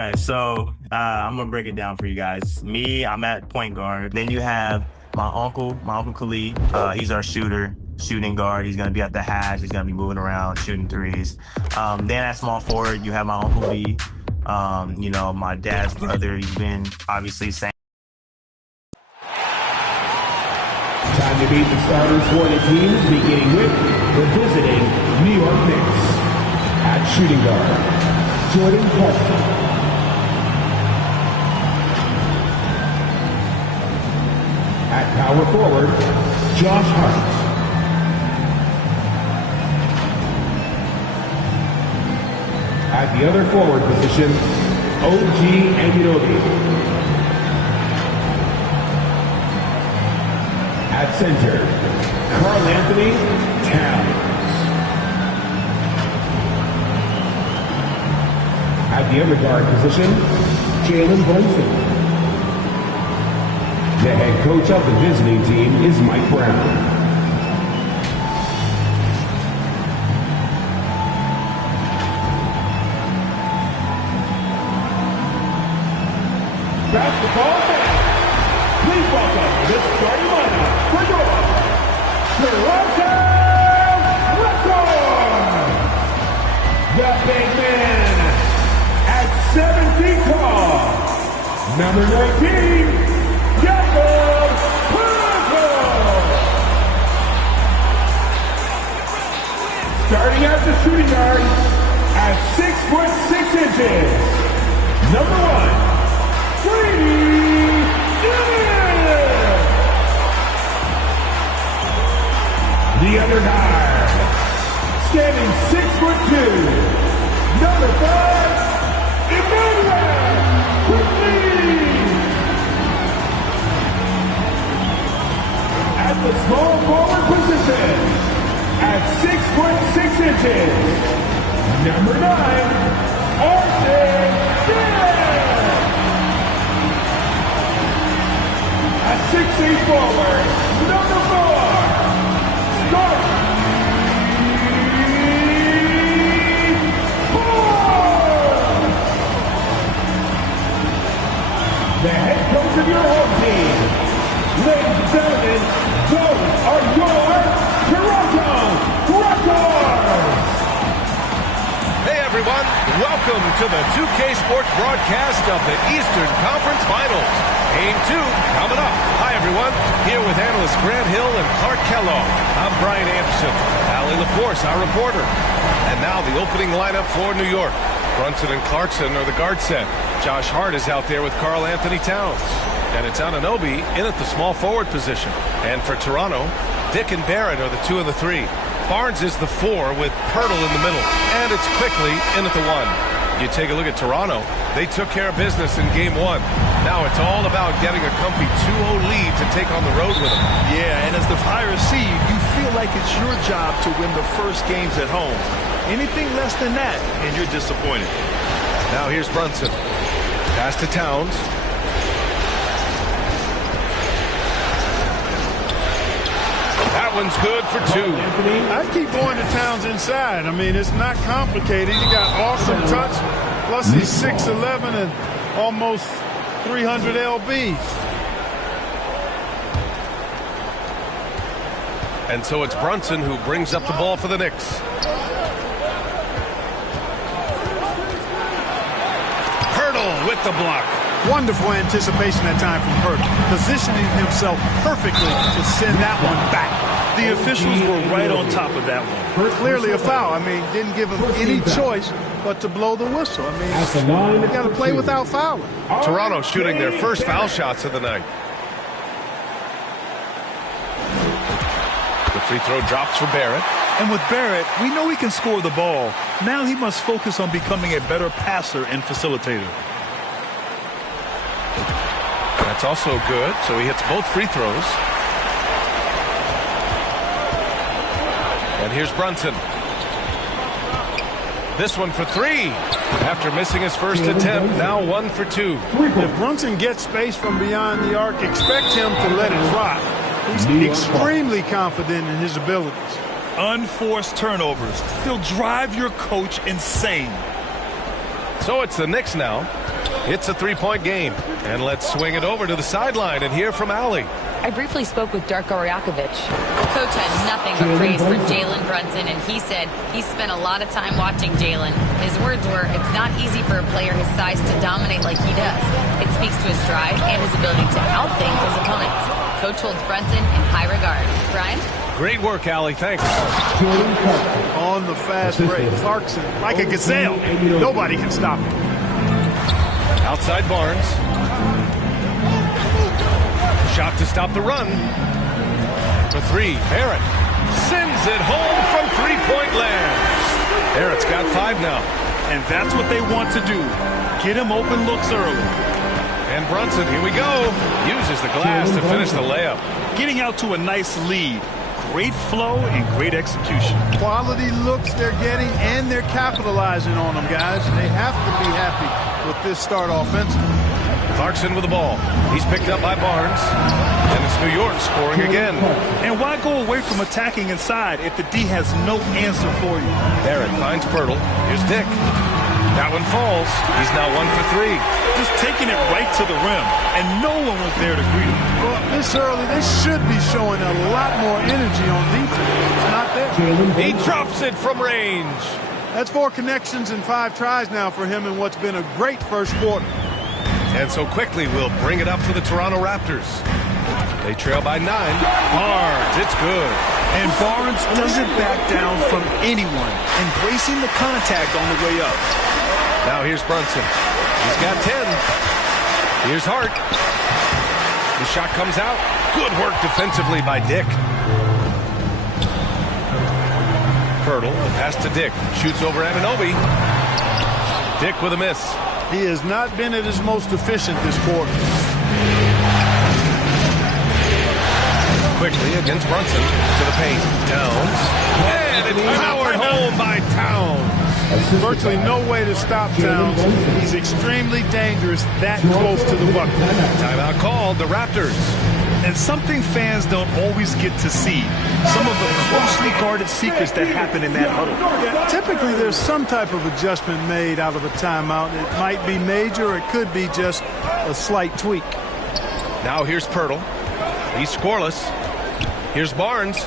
Right, so I'm gonna break it down for you guys. Me, I'm at point guard. Then you have my uncle Khalid. He's our shooting guard. He's gonna be at the hash. He's gonna be moving around, shooting threes. Then at small forward, you have my uncle B. My dad's brother. He's been obviously saying. Time to meet the starters for the teams, beginning with the visiting New York Knicks. At shooting guard, Jordan Clarkson. At power forward, Josh Hart. At the other forward position, OG Anunoby. At center, Karl Anthony Towns. At the other guard position, Jalen Brunson. The head coach of the visiting team is Mike Brown. Basketball fans, please welcome the starting lineup for your Toronto Raptors. The big man at 7 feet tall, number 19, Jakob Poeltl. Starting at the shooting guard at 6'6", number 1, Brady Dillon. The other guard, standing 6'2", number 5, Emmanuel Quickly. At the small forward position, at 6'6", number 9, Arthur Davis. At 6'8" forward, number 4, Start. The head coach of your home team. Ladies and gentlemen, those are your Toronto Raptors! Hey everyone, welcome to the 2K Sports broadcast of the Eastern Conference Finals. Game 2 coming up. Hi everyone, here with analysts Grant Hill and Clark Kellogg. I'm Brian Anderson, Allie LaForce, our reporter. And now the opening lineup for New York. Brunson and Clarkson are the guard set. Josh Hart is out there with Karl Anthony Towns. And it's Anunoby in at the small forward position. And for Toronto, Dick and Barrett are the 2 and the 3. Barnes is the 4 with Poeltl in the middle. And it's Quickly in at the 1. You take a look at Toronto. They took care of business in game 1. Now it's all about getting a comfy 2-0 lead to take on the road with them. Yeah, and as the higher seed, you feel like it's your job to win the first games at home. Anything less than that, and you're disappointed. Now here's Brunson. Pass to Towns. That one's good for 2. I keep going to Towns inside. I mean, it's not complicated. He got awesome touch. Plus he's 6'11" and almost 300 lbs. And so it's Brunson who brings up the ball for the Knicks. Poeltl with the block. Wonderful anticipation that time from Poeltl, positioning himself perfectly to send that one back. The officials were right on top of that one. Clearly a foul. I mean, didn't give him any choice but to blow the whistle. I mean, you got to play without fouling. Toronto shooting their first foul shots of the night. The free throw drops for Barrett. And with Barrett, we know he can score the ball. Now he must focus on becoming a better passer and facilitator. That's also good, so he hits both free throws. And here's Brunson. This one for 3. After missing his first attempt, now 1 for 2. If Brunson gets space from beyond the arc, expect him to let it fly. He's extremely confident in his abilities. Unforced turnovers. They'll drive your coach insane. So it's the Knicks now. It's a three-point game. And let's swing it over to the sideline and hear from Allie. I briefly spoke with Darko Rajakovic. Coach had nothing but praise for Jalen Brunson, and he said he spent a lot of time watching Jalen. His words were, it's not easy for a player his size to dominate like he does. It speaks to his drive and his ability to outthink his opponents. Coach holds Brunson in high regard. Brian? Great work, Allie. Thanks. On the fast break, Clarkson, like a gazelle. Nobody can stop him. Outside Barnes. Shot to stop the run. For three, Barrett sends it home from three-point land. Barrett's got 5 now. And that's what they want to do. Get him open looks early. And Brunson, here we go, uses the glass to finish the layup. Getting out to a nice lead. Great flow and great execution. Quality looks they're getting, and they're capitalizing on them, guys. They have to be happy with this start offensively. Clarkson with the ball. He's picked up by Barnes. And it's New York scoring again. And why go away from attacking inside if the D has no answer for you? Barrett finds Pirtle. Here's Dick. That one falls. He's now 1 for 3. Just taking it right to the rim, and no one was there to greet him. Well, this early, they should be showing a lot more energy on defense. It's not there. He drops it from range. That's 4 connections and 5 tries now for him in what's been a great first quarter. And so quickly we'll bring it up for the Toronto Raptors. They trail by 9. Barnes, it's good. And Barnes doesn't back down from anyone, embracing the contact on the way up. Now here's Brunson. He's got 10. Here's Hart. The shot comes out. Good work defensively by Dick. Pirtle, the pass to Dick. Shoots over Anunoby. Dick with a miss. He has not been at his most efficient this quarter. Quickly against Brunson to the paint. Towns. And it's powered home by Towns. Virtually no way to stop Towns. He's extremely dangerous that close to the bucket. Timeout called, the Raptors. And something fans don't always get to see. Some of the closely guarded secrets that happen in that huddle. Yeah, typically there's some type of adjustment made out of a timeout. It might be major or it could be just a slight tweak. Now here's Pirtle. He's scoreless. Here's Barnes.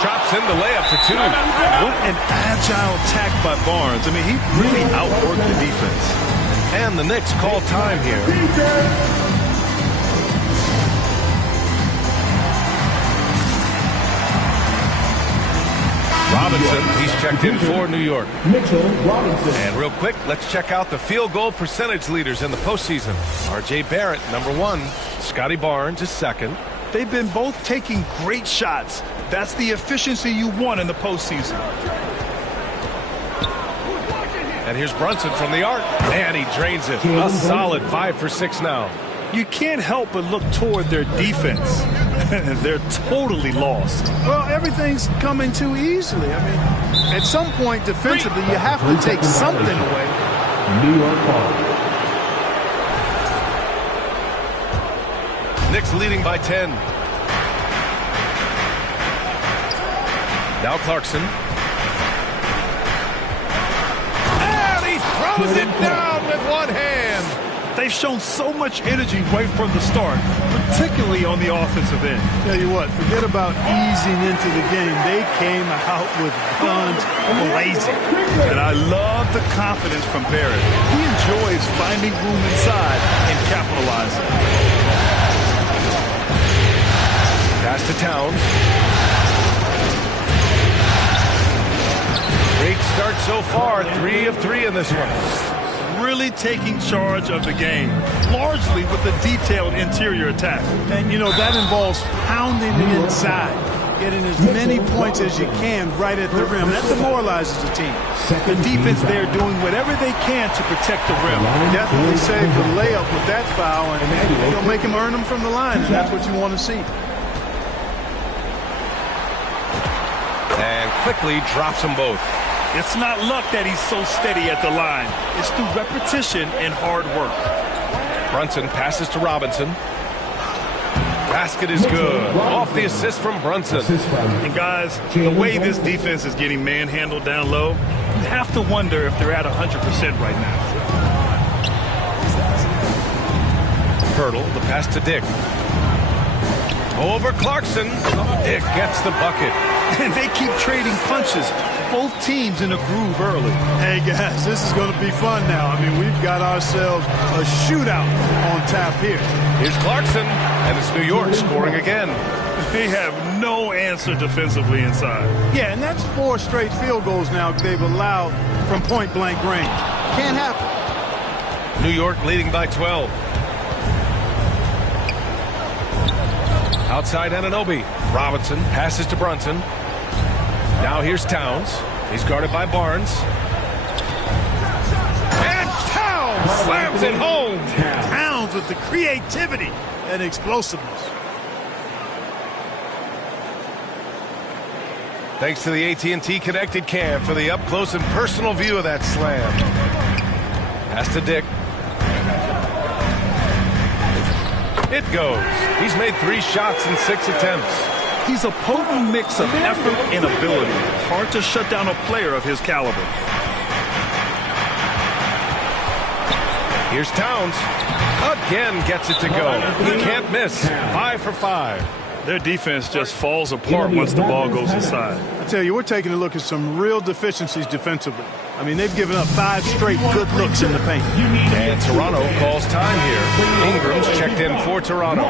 Drops in the layup for 2. What an agile attack by Barnes. I mean, he really outworked the defense. And the Knicks call time here. Robinson, he's checked in for New York. Mitchell Robinson. And real quick, let's check out the field goal percentage leaders in the postseason. R.J. Barrett, number 1. Scotty Barnes is 2nd. They've been both taking great shots. That's the efficiency you want in the postseason. And here's Brunson from the arc. And he drains it. A solid 5 for 6 now. You can't help but look toward their defense. They're totally lost. Well, everything's coming too easily. I mean, at some point defensively, you have to take something away. New York Ball. Knicks leading by 10. Now Clarkson. And he throws it down with one hand. They've shown so much energy right from the start, particularly on the offensive end. Tell you what, forget about easing into the game. They came out with guns blazing. And I love the confidence from Barrett. He enjoys finding room inside and capitalizing. Pass to Towns. Great start so far. 3 of 3 in this one. Really taking charge of the game, largely with a detailed interior attack. And, you know, that involves pounding it inside, getting as many points as you can right at the rim. That demoralizes the team. The defense there doing whatever they can to protect the rim. Definitely saved the layup with that foul, and they'll make him earn them from the line, and that's what you want to see. And quickly drops them both. It's not luck that he's so steady at the line. It's through repetition and hard work. Brunson passes to Robinson. Basket is good. Off the assist from Brunson. And guys, the way this defense is getting manhandled down low, you have to wonder if they're at 100% right now. Pirtle, the pass to Dick. Over Clarkson. Dick gets the bucket. And they keep trading punches. Both teams in a groove early. Hey, guys, this is going to be fun now. I mean, we've got ourselves a shootout on tap here. Here's Clarkson, and it's New York scoring again. They have no answer defensively inside. Yeah, and that's 4 straight field goals now they've allowed from point-blank range. Can't happen. New York leading by 12. Outside Anunoby. Robinson passes to Brunson. Now here's Towns. He's guarded by Barnes. And Towns slams it home. Towns with the creativity and explosiveness. Thanks to the AT&T Connected Cam for the up-close and personal view of that slam. Pass to Dick. It goes. He's made 3 shots in 6 attempts. He's a potent mix of effort and ability. Hard to shut down a player of his caliber. Here's Towns. Again gets it to go. He can't miss. 5 for 5. Their defense just falls apart once the ball goes inside. I tell you, we're taking a look at some real deficiencies defensively. I mean, they've given up 5 straight good looks in the paint. And Toronto calls time here. Ingram's checked in for Toronto.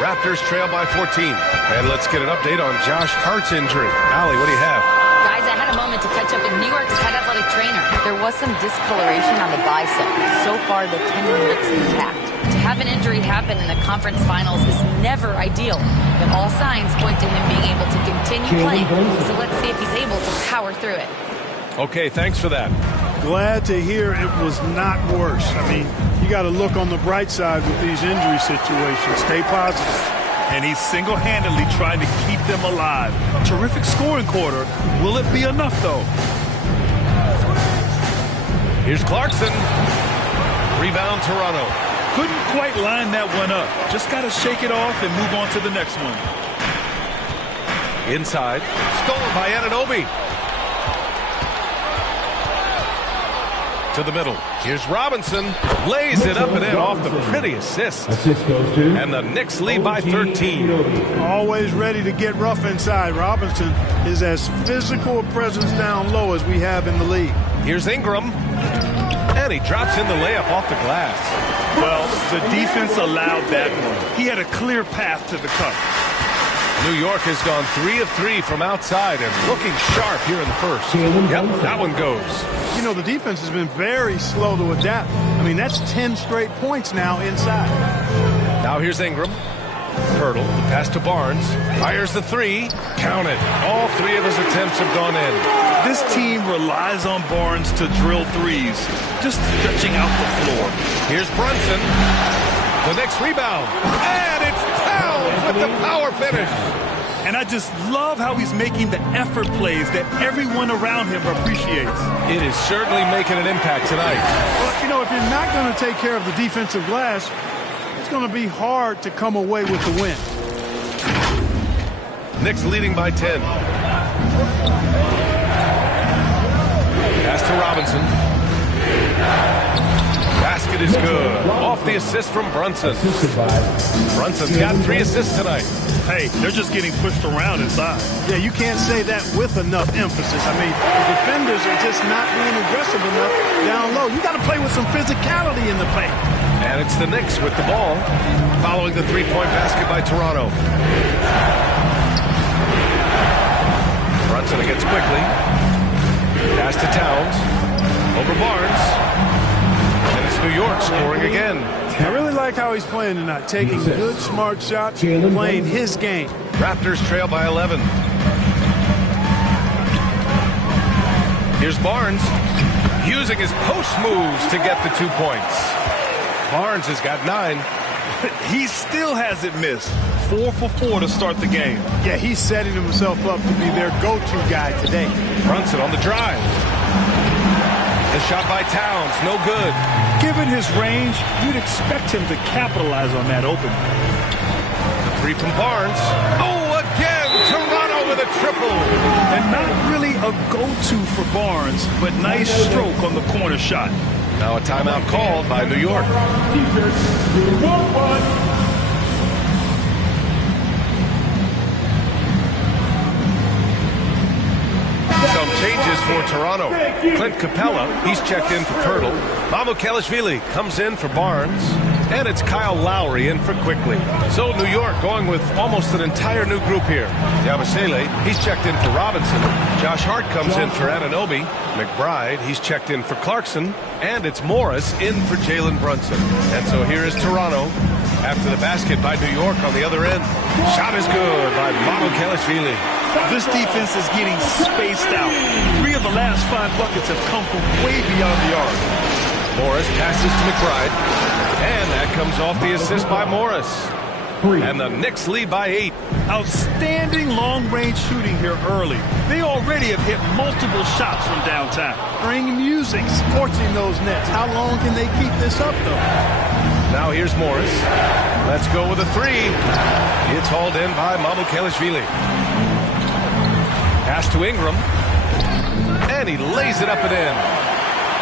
Raptors trail by 14. And let's get an update on Josh Hart's injury. Allie, what do you have? Guys, I had a moment to catch up with New York's head athletic trainer. There was some discoloration on the bicep. So far, the tendon looks intact. To have an injury happen in the conference finals is never ideal, but all signs point to him being able to continue playing. So let's see if he's able to power through it. Okay, thanks for that. Glad to hear it was not worse. I mean, you got to look on the bright side with these injury situations. Stay positive. And he's single-handedly trying to keep them alive. Terrific scoring quarter. Will it be enough, though? Here's Clarkson. Rebound, Toronto. Couldn't quite line that one up. Just got to shake it off and move on to the next one. Inside. Stolen by Anunoby. To the middle. Here's Robinson. Lays it up and in off the pretty assist. And the Knicks lead by 13. Always ready to get rough inside. Robinson is as physical a presence down low as we have in the league. Here's Ingram. And he drops in the layup off the glass. Well, the defense allowed that one. He had a clear path to the cup. New York has gone 3 of 3 from outside and looking sharp here in the first. Yep, that one goes. You know, the defense has been very slow to adapt. I mean, that's 10 straight points now inside. Now here's Ingram. Pirtle, the pass to Barnes. Fires the 3. Count it. All 3 of his attempts have gone in. This team relies on Barnes to drill threes, just stretching out the floor. Here's Brunson. The Knicks rebound. And it's Towns with the power finish. And I just love how he's making the effort plays that everyone around him appreciates. It is certainly making an impact tonight. Well, you know, if you're not going to take care of the defensive glass, it's going to be hard to come away with the win. Knicks leading by 10. Pass to Robinson. Basket is good. Off the assist from Brunson. Brunson's got 3 assists tonight. Hey, they're just getting pushed around inside. Yeah, you can't say that with enough emphasis. I mean, the defenders are just not being aggressive enough down low. You got to play with some physicality in the paint. And it's the Knicks with the ball following the 3-point basket by Toronto. Brunson against quickly. Pass to Towns. Over Barnes. And it's New York scoring again. I really like how he's playing tonight. Taking good, smart shots, playing his game. Raptors trail by 11. Here's Barnes. Using his post moves to get the 2 points. Barnes has got 9. He still hasn't missed. 4 for 4 to start the game. Yeah, he's setting himself up to be their go-to guy today. Brunson on the drive. The shot by Towns, no good. Given his range, you'd expect him to capitalize on that opening. The 3 from Barnes. Oh, again! Toronto with a triple. And not really a go-to for Barnes, but nice stroke on the corner shot. Now a timeout called by New York. Some changes for Toronto. Clint Capella, he's checked in for Pirtle. Mamukelashvili comes in for Barnes. And it's Kyle Lowry in for Quickly. So New York going with almost an entire new group here. Yabusele, he's checked in for Robinson. Josh Hart comes in for Anunoby. McBride, he's checked in for Clarkson. And it's Morris in for Jalen Brunson. And so here is Toronto after the basket by New York on the other end. Shot is good by Mamukelashvili. This defense is getting spaced out. 3 of the last 5 buckets have come from way beyond the arc. Morris passes to McBride. And that comes off the assist by Morris. And the Knicks lead by 8. Outstanding long-range shooting here early. They already have hit multiple shots from downtown. Bring music, scorching those nets. How long can they keep this up, though? Now here's Morris. Let's go with a 3. It's hauled in by Mamukelashvili. Pass to Ingram. And he lays it up and in.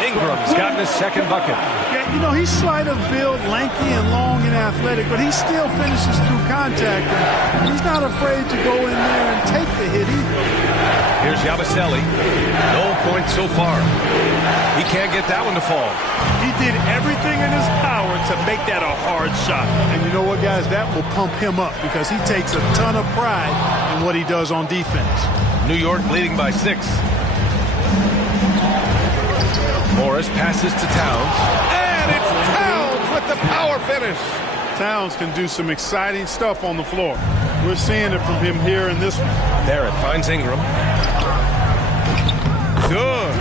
Ingram's gotten his second bucket. Yeah, you know, he's slight of build, lanky and long and athletic, but he still finishes through contact. And he's not afraid to go in there and take the hit either. Here's Yabusele. No points so far. He can't get that one to fall. He did everything in his power to make that a hard shot. And you know what, guys? That will pump him up because he takes a ton of pride in what he does on defense. New York leading by 6. Morris passes to Towns. And it's Towns with the power finish. Towns can do some exciting stuff on the floor. We're seeing it from him here in this one. Barrett finds Ingram. Good.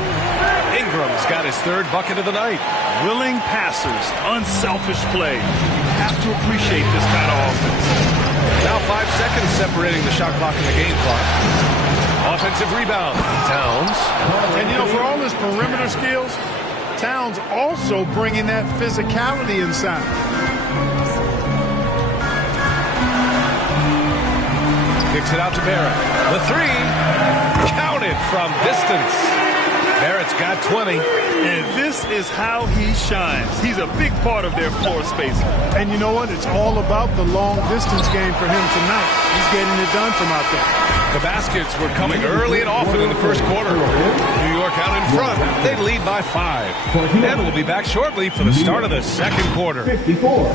Ingram's got his 3rd bucket of the night. Willing passers, unselfish play. You have to appreciate this kind of offense. Now 5 seconds separating the shot clock and the game clock. Offensive rebound. Towns. And, you know, for all his perimeter skills, Towns also bringing that physicality inside. Kicks it out to Barrett. The 3. Counted from distance. Barrett's got 20. And this is how he shines. He's a big part of their floor spacing. And you know what? It's all about the long-distance game for him tonight. He's getting it done from out there. The baskets were coming early and often in the first quarter. New York out in front. They lead by 5. And we'll be back shortly for the start of the second quarter. 54.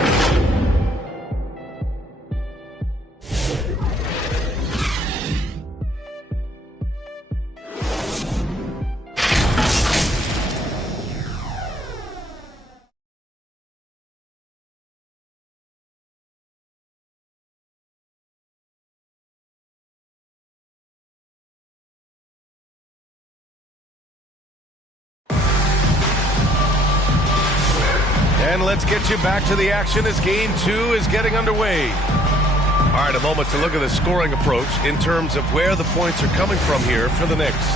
And let's get you back to the action as Game 2 is getting underway. All right, a moment to look at the scoring approach in terms of where the points are coming from here for the Knicks.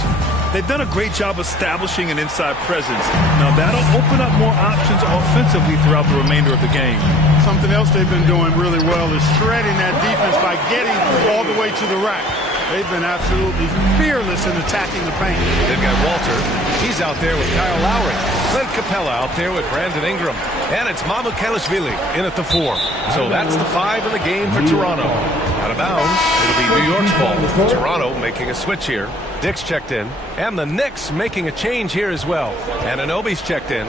They've done a great job establishing an inside presence. Now, that'll open up more options offensively throughout the remainder of the game. Something else they've been doing really well is shredding that defense by getting all the way to the rack. They've been absolutely fearless in attacking the paint. They've got Walter. He's out there with Kyle Lowry. Clint Capella out there with Brandon Ingram. And it's Mamukelashvili in at the 4. So that's the 5 in the game for Toronto. Out of bounds, it'll be New York's ball. Toronto making a switch here. Dick's checked in. And the Knicks making a change here as well. Anunoby's checked in.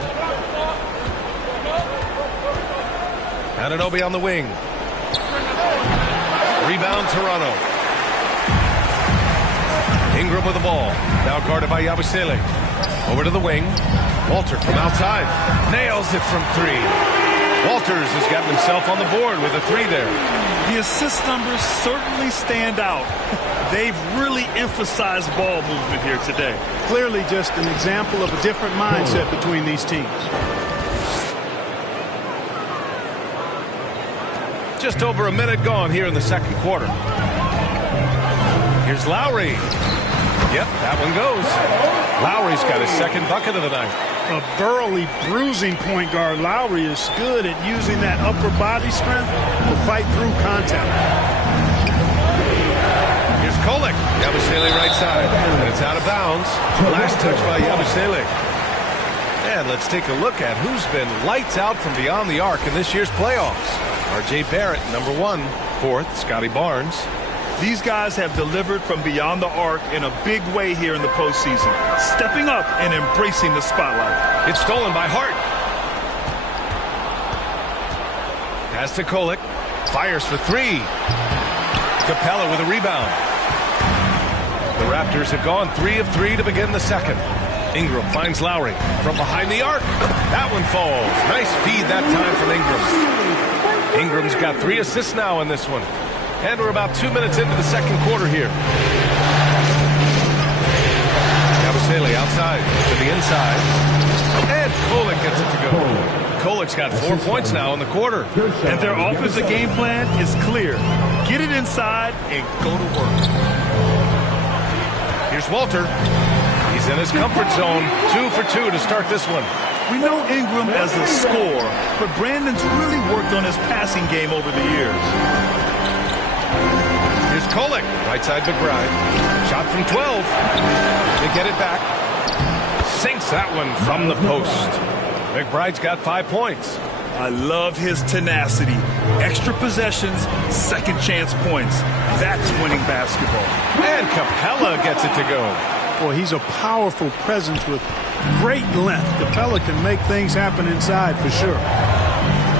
Anunoby on the wing. Rebound Toronto. Ingram with the ball. Now guarded by Yabusele. Over to the wing. Walter from outside. Nails it from 3. Walters has gotten himself on the board with a 3 there. The assist numbers certainly stand out. They've really emphasized ball movement here today. Clearly just an example of a different mindset between these teams. Just over a minute gone here in the second quarter. Here's Lowry. Yep, that one goes. Lowry's got his second bucket of the night. A burly, bruising point guard. Lowry is good at using that upper body strength to fight through contact. Here's Kolek. Yabusele right side. And it's out of bounds. Last touch by Yabusele. And let's take a look at who's been lights out from beyond the arc in this year's playoffs. R.J. Barrett, number 1. 4th, Scotty Barnes. These guys have delivered from beyond the arc in a big way here in the postseason, stepping up and embracing the spotlight. It's stolen by Hart. Pass to Kolek. Fires for 3. Capella with a rebound. The Raptors have gone 3 of 3 to begin the second. Ingram finds Lowry from behind the arc. That one falls. Nice feed that time from Ingram. Ingram's got 3 assists now in this one. And we're about 2 minutes into the second quarter here. Yabusele outside to the inside. And Kolek gets it to go. Kolek's got 4 points now in the quarter. And their offensive game plan is clear. Get it inside and go to work. Here's Walter. He's in his comfort zone. 2 for 2 to start this one. We know Ingram as a scorer, but Brandon's really worked on his passing game over the years. Here's Kolek. Right side McBride. Shot from 12. They get it back. Sinks that one from the post. McBride's got 5 points. I love his tenacity. Extra possessions, second chance points. That's winning basketball. And Capella gets it to go. Boy, he's a powerful presence with great length. Capella can make things happen inside for sure.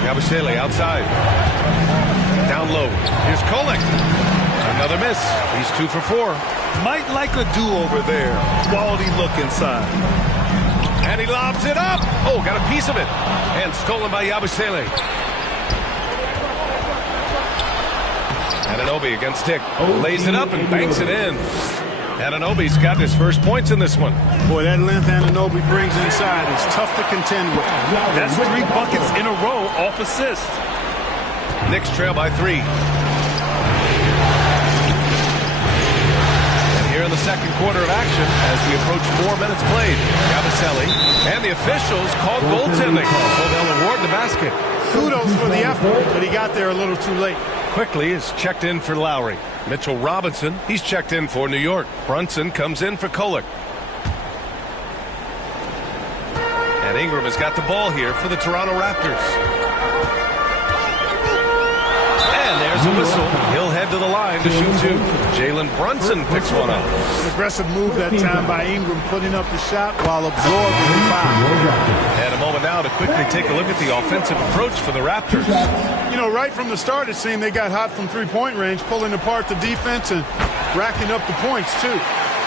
Yabusele outside. Down low. Here's Kolek. Another miss. He's 2 for 4. Might like a do-over there. Quality look inside. And he lobs it up. Oh, got a piece of it. And stolen by Yabusele. Anunoby against Dick. Lays it up and banks it in. Anunoby's got his first points in this one. Boy, that length Anunoby brings inside is tough to contend with. That's 3 buckets in a row off assist. Knicks trail by 3. And here in the second quarter of action, as we approach 4 minutes played, Yabusele and the officials called goaltending, so they'll award the basket. Kudos for the effort, but he got there a little too late. Quickly is checked in for Lowry. Mitchell Robinson, he's checked in for New York. Brunson comes in for Kolek. And Ingram has got the ball here for the Toronto Raptors. And there's a whistle. He'll head to the line to shoot 2. Jalen Brunson picks one up. An aggressive move that time by Ingram, putting up the shot while absorbing the foul. And a moment now to quickly take a look at the offensive approach for the Raptors. You know, right from the start, it seemed they got hot from three-point range, pulling apart the defense and racking up the points, too.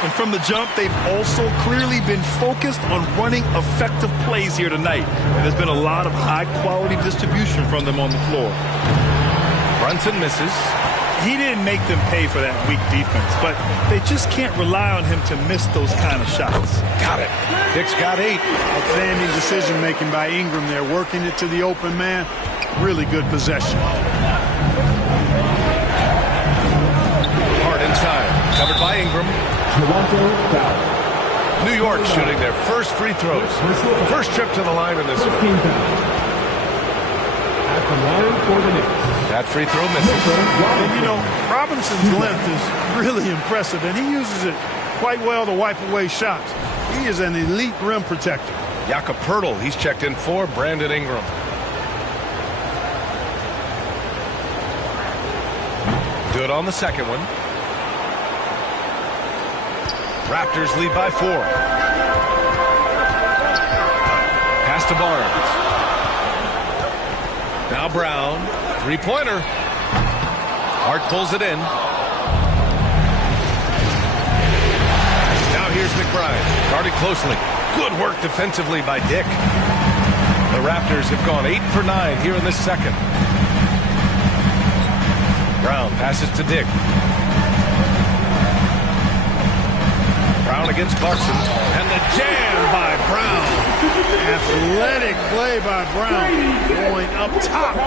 And from the jump, they've also clearly been focused on running effective plays here tonight. And there's been a lot of high-quality distribution from them on the floor. Brunson misses. He didn't make them pay for that weak defense, but they just can't rely on him to miss those kind of shots. Got it. Dick's got 8. Outstanding decision-making by Ingram there, working it to the open man. Really good possession. Hard inside. Covered by Ingram. New York shooting their first free throws. First trip to the line in this one. At the line for the Knicks. That free throw misses. And, you know, Robinson's length is really impressive, and he uses it quite well to wipe away shots. He is an elite rim protector. Jakob Poeltl, he's checked in for Brandon Ingram. Good on the second one. Raptors lead by 4. Pass to Barnes. Now Brown. Three-pointer. Hart pulls it in. Now here's McBride. Guarded closely. Good work defensively by Dick. The Raptors have gone 8 for 9 here in this second. Brown passes to Dick. Brown against Clarkson. And the jam by Brown. Athletic play by Brown. Going up top.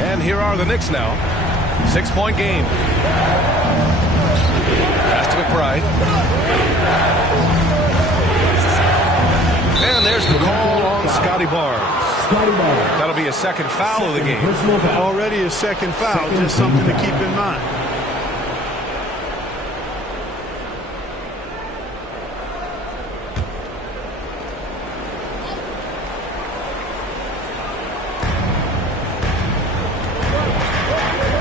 And here are the Knicks now. 6-point game. Pass to McBride. And there's the call on Scotty Barnes. That'll be a second foul of the game. Already a second foul, just something to keep in mind.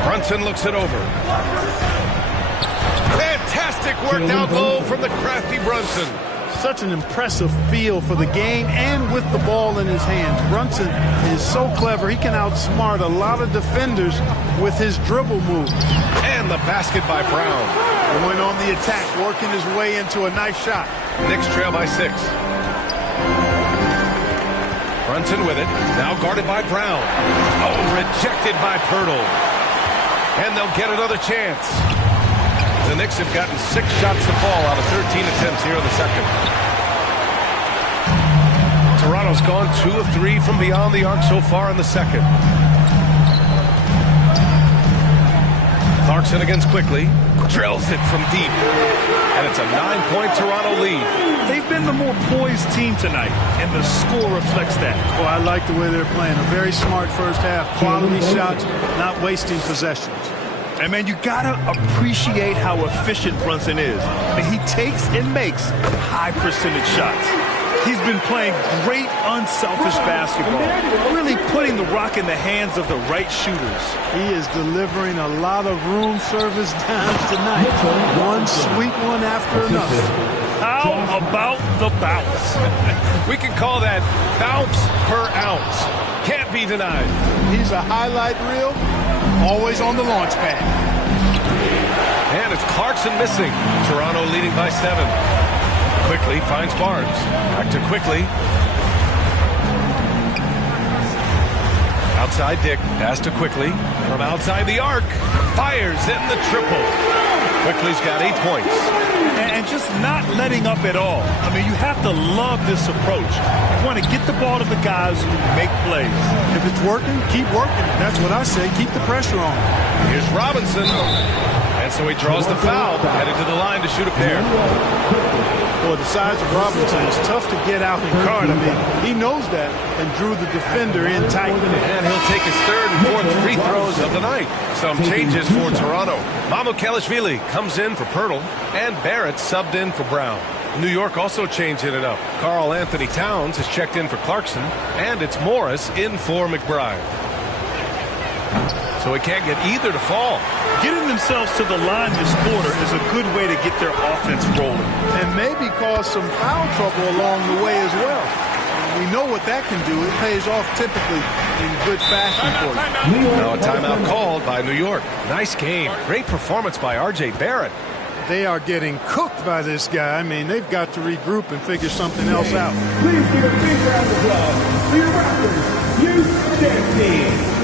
Brunson looks it over. Fantastic work down low from the crafty Brunson. Such an impressive feel for the game and with the ball in his hands. Brunson is so clever. He can outsmart a lot of defenders with his dribble moves. And the basket by Brown. Going on the attack, working his way into a nice shot. Knicks trail by 6. Brunson with it. Now guarded by Brown. Oh, rejected by Pirtle. And they'll get another chance. The Knicks have gotten 6 shots to fall out of 13 attempts here in the second. Toronto's gone 2 of 3 from beyond the arc so far in the second. Clarkson against Quickly. Drills it from deep. And it's a 9-point Toronto lead. They've been the more poised team tonight, and the score reflects that. Well, I like the way they're playing. A very smart first half. Quality shots, not wasting possessions. And, man, you got to appreciate how efficient Brunson is. I mean, he takes and makes high-percentage shots. He's been playing great, unselfish basketball, really putting the rock in the hands of the right shooters. He is delivering a lot of room service downs tonight. One sweet one after another. How about the bounce? We can call that bounce per ounce. Can't be denied. He's a highlight reel, always on the launch pad. And it's Clarkson missing. Toronto leading by 7. Quickly finds Barnes. Back to Quickly. Outside Dick. Pass to Quickly. From outside the arc. Fires in the triple. Quickly's got 8 points. And just not letting up at all. I mean, you have to love this approach. You want to get the ball to the guys who make plays. If it's working, keep working. That's what I say. Keep the pressure on. Here's Robinson. And so he draws the foul. Headed to the line to shoot a pair. Boy, the size of Robinson is tough to get out and guard. I mean, he knows that and drew the defender in tight. And he'll take his 3rd and 4th free throws of the night. Some changes for Toronto. Mamukelashvili comes in for Pirtle, and Barrett subbed in for Brown. New York also changing it up. Karl Anthony Towns has checked in for Clarkson, and it's Morris in for McBride. So he can't get either to fall. Getting themselves to the line this quarter is a good way to get their offense rolling. And maybe cause some foul trouble along the way as well. We know what that can do. It pays off typically in good fashion for you. Now a timeout called by New York. Nice game. Great performance by R.J. Barrett. They are getting cooked by this guy. I mean, they've got to regroup and figure something else out. Please give a big round of applause for your Raptors youth dance team.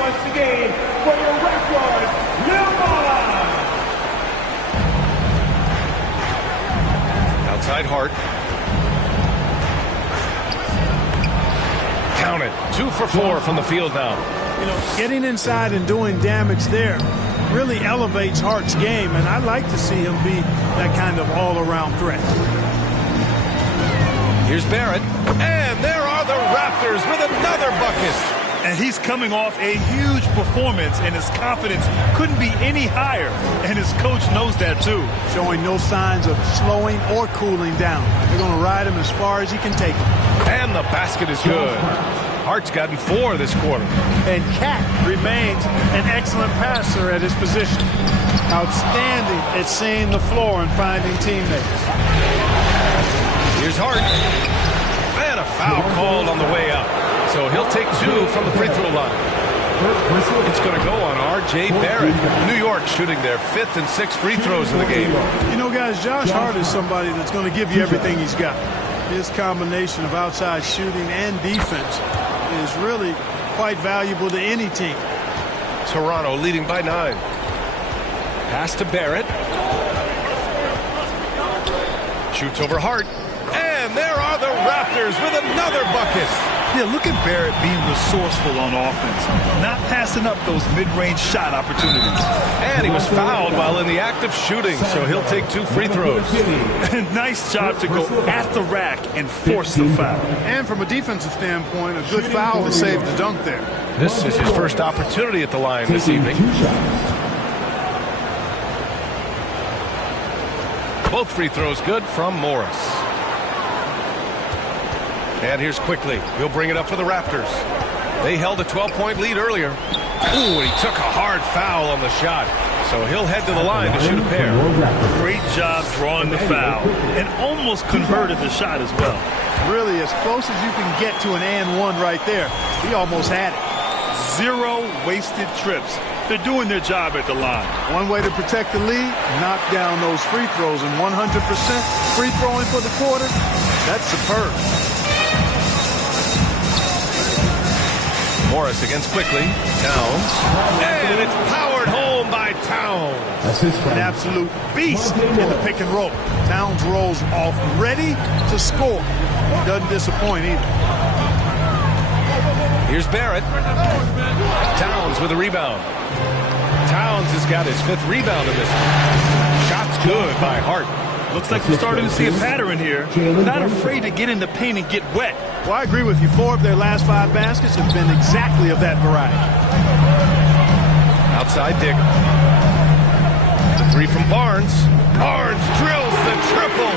Once again for your Raptors, Lil Mama. Outside Hart. Counted. 2 for 4 from the field now. You know, getting inside and doing damage there really elevates Hart's game, and I'd like to see him be that kind of all-around threat. Here's Barrett. And there are the Raptors with another bucket. And he's coming off a huge performance, and his confidence couldn't be any higher. And his coach knows that, too. Showing no signs of slowing or cooling down. They're going to ride him as far as he can take him. And the basket is good. Hart's gotten 4 this quarter. And Cat remains an excellent passer at his position. Outstanding at seeing the floor and finding teammates. Here's Hart. And a foul called on the way up. So he'll take 2 from the free throw line. It's going to go on R.J. Barrett. New York shooting their 5th and 6th free throws in the game. You know, guys, Josh Hart is somebody that's going to give you everything he's got. His combination of outside shooting and defense is really quite valuable to any team. Toronto leading by 9. Pass to Barrett. Shoots over Hart. And there are the Raptors Raptors with another bucket. Yeah, look at Barrett being resourceful on offense, not passing up those mid-range shot opportunities. And he was fouled while in the act of shooting, so he'll take 2 free throws. Nice job to go at the rack and force the foul. And from a defensive standpoint, a good foul to save the dunk there. This is his first opportunity at the line this evening. Both free throws good from Morris. And here's Quickly. He'll bring it up for the Raptors. They held a 12-point lead earlier. Ooh, he took a hard foul on the shot. So he'll head to the line to shoot a pair. Great job drawing the foul and almost converted the shot as well. Really as close as you can get to an and one right there. He almost had it. 0 wasted trips. They're doing their job at the line. One way to protect the lead, knock down those free throws, and 100% free throwing for the quarter, that's superb. Morris against Quickly. Towns. And it's powered home by Towns. An absolute beast in the pick and roll. Towns rolls off ready to score. Doesn't disappoint either. Here's Barrett. Towns with a rebound. Towns has got his 5th rebound in this one. Shot's good by Hart. Looks like we're starting to see a pattern here. Not afraid to get in the paint and get wet. Well, I agree with you. 4 of their last 5 baskets have been exactly of that variety. Outside dig. The 3 from Barnes. Barnes drills the triple.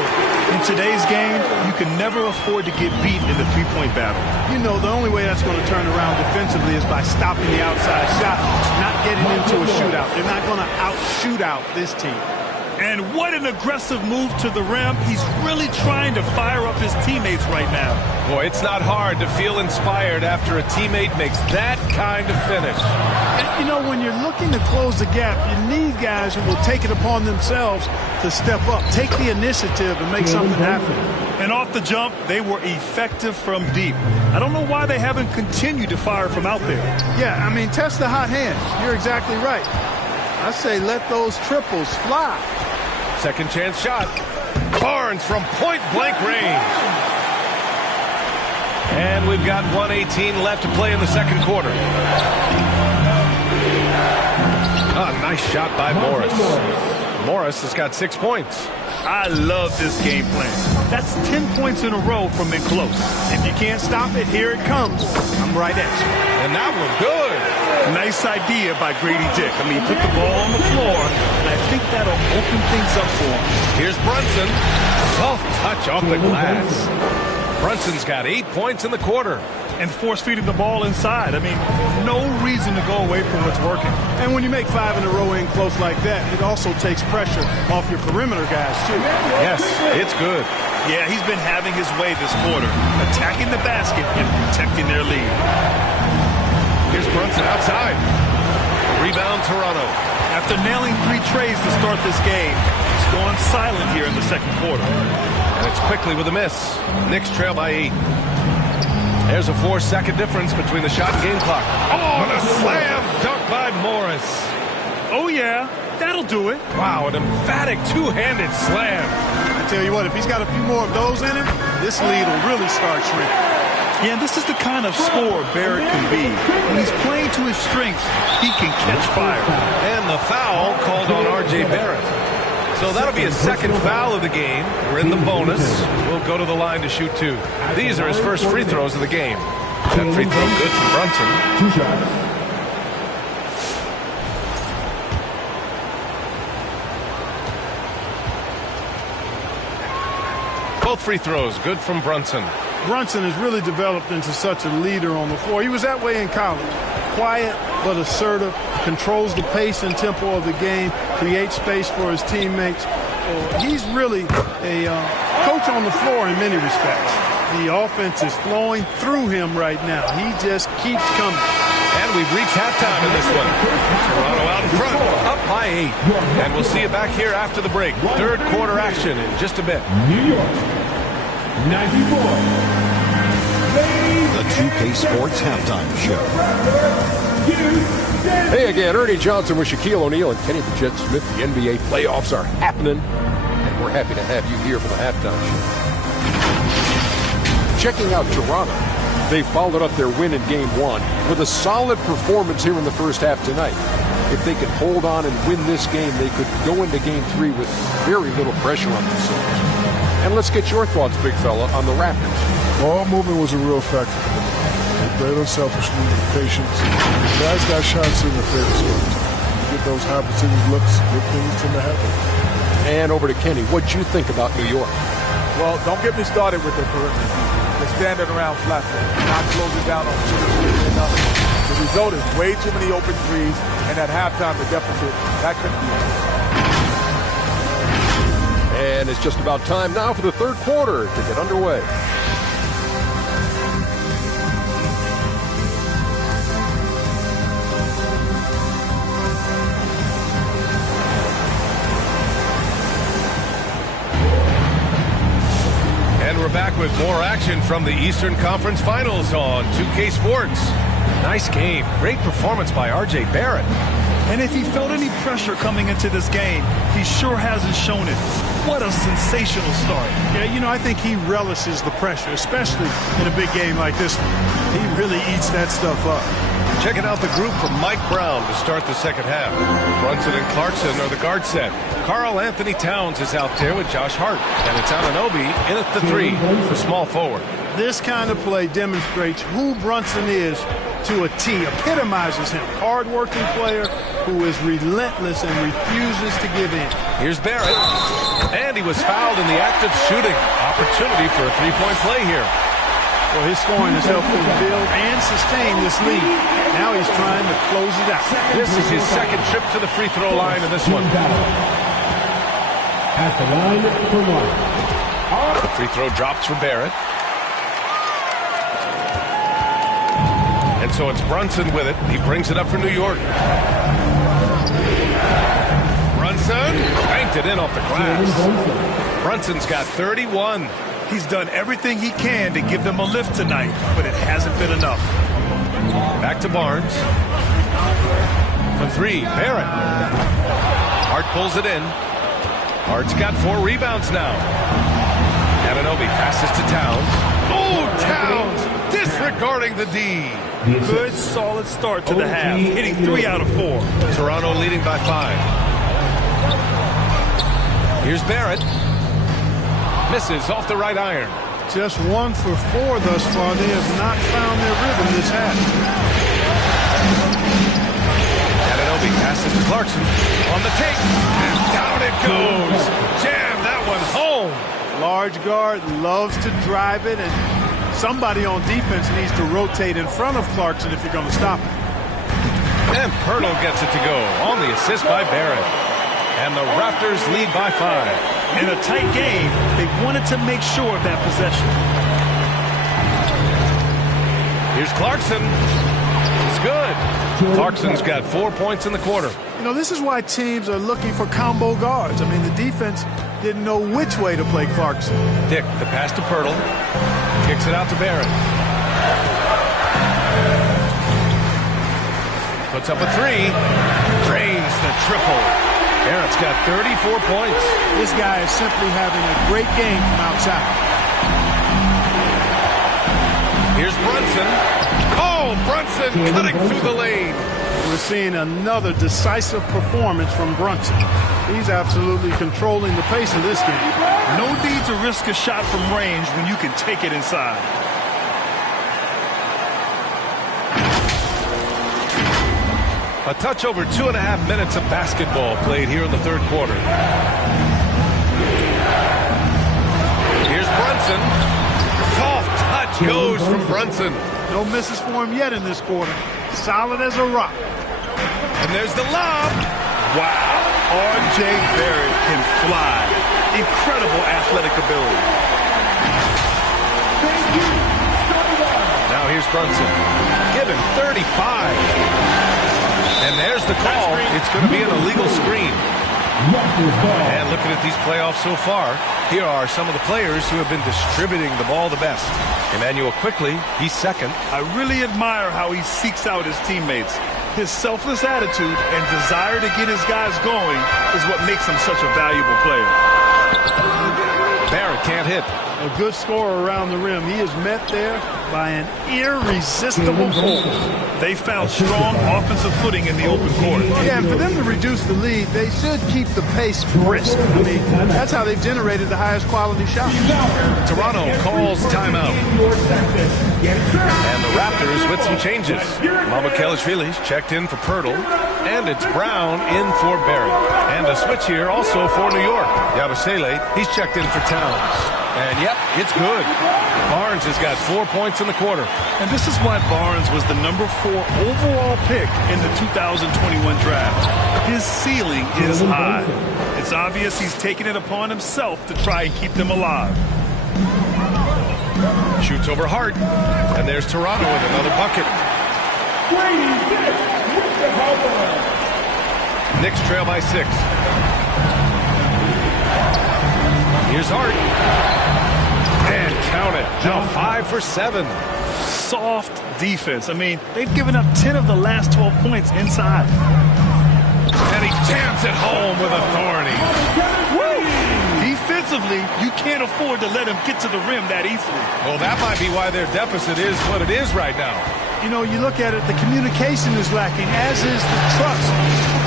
In today's game, you can never afford to get beat in the three-point battle. You know, the only way that's going to turn around defensively is by stopping the outside shot, not getting into a shootout. They're not going to out-shoot out this team. And what an aggressive move to the rim. He's really trying to fire up his teammates right now. Boy, it's not hard to feel inspired after a teammate makes that kind of finish. And, you know, when you're looking to close the gap, you need guys who will take it upon themselves to step up, take the initiative and make something happen. And off the jump, they were effective from deep. I don't know why they haven't continued to fire from out there. Yeah, I mean, test the hot hand. You're exactly right. I say let those triples fly. Second chance shot. Barnes from point-blank range. And we've got 1:18 left to play in the second quarter. Nice shot by Morris. Morris has got 6 points. I love this game plan. That's 10 points in a row from in close. If you can't stop it, here it comes. I'm right at you. And that one good. Nice idea by Grady Dick. I mean, put the ball on the floor, and I think that'll open things up for him. Here's Brunson. Soft touch off the glass. Brunson's got 8 points in the quarter. And force-feeding the ball inside. I mean, no reason to go away from what's working. And when you make 5 in a row in close like that, it also takes pressure off your perimeter guys, too. Yes, it's good. Yeah, he's been having his way this quarter, attacking the basket and protecting their lead. Here's Brunson outside. Rebound, Toronto. After nailing 3 trays to start this game, he's gone silent here in the second quarter. And it's Quickly with a miss. Knicks trail by 8. There's a 4-second difference between the shot and game clock. Oh, and a slam dunk by Morris. Oh, yeah, that'll do it. Wow, an emphatic two-handed slam. I tell you what, if he's got a few more of those in him, this lead will really start shrinking. Yeah, this is the kind of scorer Barrett can be. When he's playing to his strengths, he can catch fire. And the foul called on R.J. Barrett. So that'll be his second foul of the game. We're in the bonus. We'll go to the line to shoot 2. These are his first free throws of the game. That free throw good from Brunson. 2 shots. Both free throws good from Brunson. Brunson has really developed into such a leader on the floor. He was that way in college. Quiet but assertive, controls the pace and tempo of the game, creates space for his teammates. He's really a coach on the floor in many respects. The offense is flowing through him right now. He just keeps coming. And we've reached halftime in this one. Toronto out in front, up by 8. And we'll see you back here after the break. Third quarter action in just a bit. New York, 94. The 2K Sports Halftime Show. Hey again, Ernie Johnson with Shaquille O'Neal and Kenny the Jet Smith. The NBA playoffs are happening, and we're happy to have you here for the halftime show. checking out Toronto. They followed up their win in Game 1 with a solid performance here in the first half tonight. If they could hold on and win this game, they could go into Game 3 with very little pressure on themselves. And let's get your thoughts, big fella, on the Raptors. Ball movement was a real factor for them. They played unselfishly with patience. The guys got shots in their favorite spots. You get those high percentage looks, good things tend to happen. And over to Kenny. What'd you think about New York? Well, don't get me started with their perimeter. They're standing around flat-footed, not closing down on shooters enough. The result is way too many open threes, and at halftime, the deficit, that couldn't be it. And it's just about time now for the third quarter to get underway. And we're back with more action from the Eastern Conference Finals on 2K Sports. Nice game. Great performance by R.J. Barrett. And if he felt any pressure coming into this game, he sure hasn't shown it. What a sensational start. Yeah, you know, I think he relishes the pressure, especially in a big game like this one. He really eats that stuff up. Checking out the group from Mike Brown to start the second half. Brunson and Clarkson are the guard set. Karl Anthony Towns is out there with Josh Hart. And it's Anunoby in at the 3, the small forward. This kind of play demonstrates who Brunson is to a T, epitomizes him. Hard-working player who is relentless and refuses to give in. Here's Barrett. And he was fouled in the act of shooting. Opportunity for a three-point play here. Well, his scoring has helped him build and sustain this lead. Now he's trying to close it out. This is his second trip to the free throw line in this one. At the line for one. Free throw drops for Barrett. And so it's Brunson with it. He brings it up for New York. Brunson banked it in off the glass. Brunson's got 31. He's done everything he can to give them a lift tonight, but it hasn't been enough. Back to Barnes. For 3, Barrett. Hart pulls it in. Hart's got 4 rebounds now. Anunoby passes to Towns. Oh, Towns disregarding the D. Good, solid start to the half, hitting 3 out of 4. Toronto leading by 5. Here's Barrett. Misses off the right iron. Just 1 for 4 thus far. They have not found their rhythm this half. Anunoby passes to Clarkson on the take. And down it goes. Jam that one home. Large guard loves to drive it, and somebody on defense needs to rotate in front of Clarkson if you're going to stop him. And Pirtle gets it to go on the assist by Barrett. And the Raptors lead by 5. In a tight game, they wanted to make sure of that possession. Here's Clarkson. It's good. Clarkson's got 4 points in the quarter. You know, this is why teams are looking for combo guards. I mean, the defense didn't know which way to play Clarkson. Dick, the pass to Pirtle. Kicks it out to Barrett. Puts up a 3. Drains the triple. Barrett's got 34 points. This guy is simply having a great game from outside. Here's Brunson. Oh, Brunson cutting through the lane. We're seeing another decisive performance from Brunson. He's absolutely controlling the pace of this game. No need to risk a shot from range when you can take it inside. A touch over 2.5 minutes of basketball played here in the third quarter. Here's Brunson. Soft touch goes from Brunson. No misses for him yet in this quarter. Solid as a rock. And there's the lob. Wow. R.J. Barrett can fly. Incredible athletic ability. Now here's Brunson. Given 35. And there's the call. It's going to be an illegal screen. And looking at these playoffs so far, here are some of the players who have been distributing the ball the best. Emmanuel Quickly, he's second. I really admire how he seeks out his teammates. His selfless attitude and desire to get his guys going is what makes him such a valuable player. Barrett can't hit. A good scorer around the rim. He is met there by an irresistible force. They found strong offensive footing in the open court. Yeah, and for them to reduce the lead, they should keep the pace brisk. I mean, that's how they've generated the highest quality shots. Toronto calls timeout. And the Raptors with some changes. Mamukelashvili's checked in for Pirtle. And it's Brown in for Barrett. And a switch here also for New York. Yabusele, he's checked in for Towns. And yep, it's good. Barnes has got 4 points in the quarter. And this is why Barnes was the number 4 overall pick in the 2021 draft. His ceiling is high. It's obvious he's taking it upon himself to try and keep them alive. Shoots over Hart. And there's Toronto with another bucket. Knicks trail by 6. Here's Hart. And count it. Now 5 for 7. Soft defense. I mean, they've given up 10 of the last 12 points inside. And he jams it home with authority. Woo! Defensively, you can't afford to let him get to the rim that easily. Well, that might be why their deficit is what it is right now. You know, you look at it, the communication is lacking, as is the trust.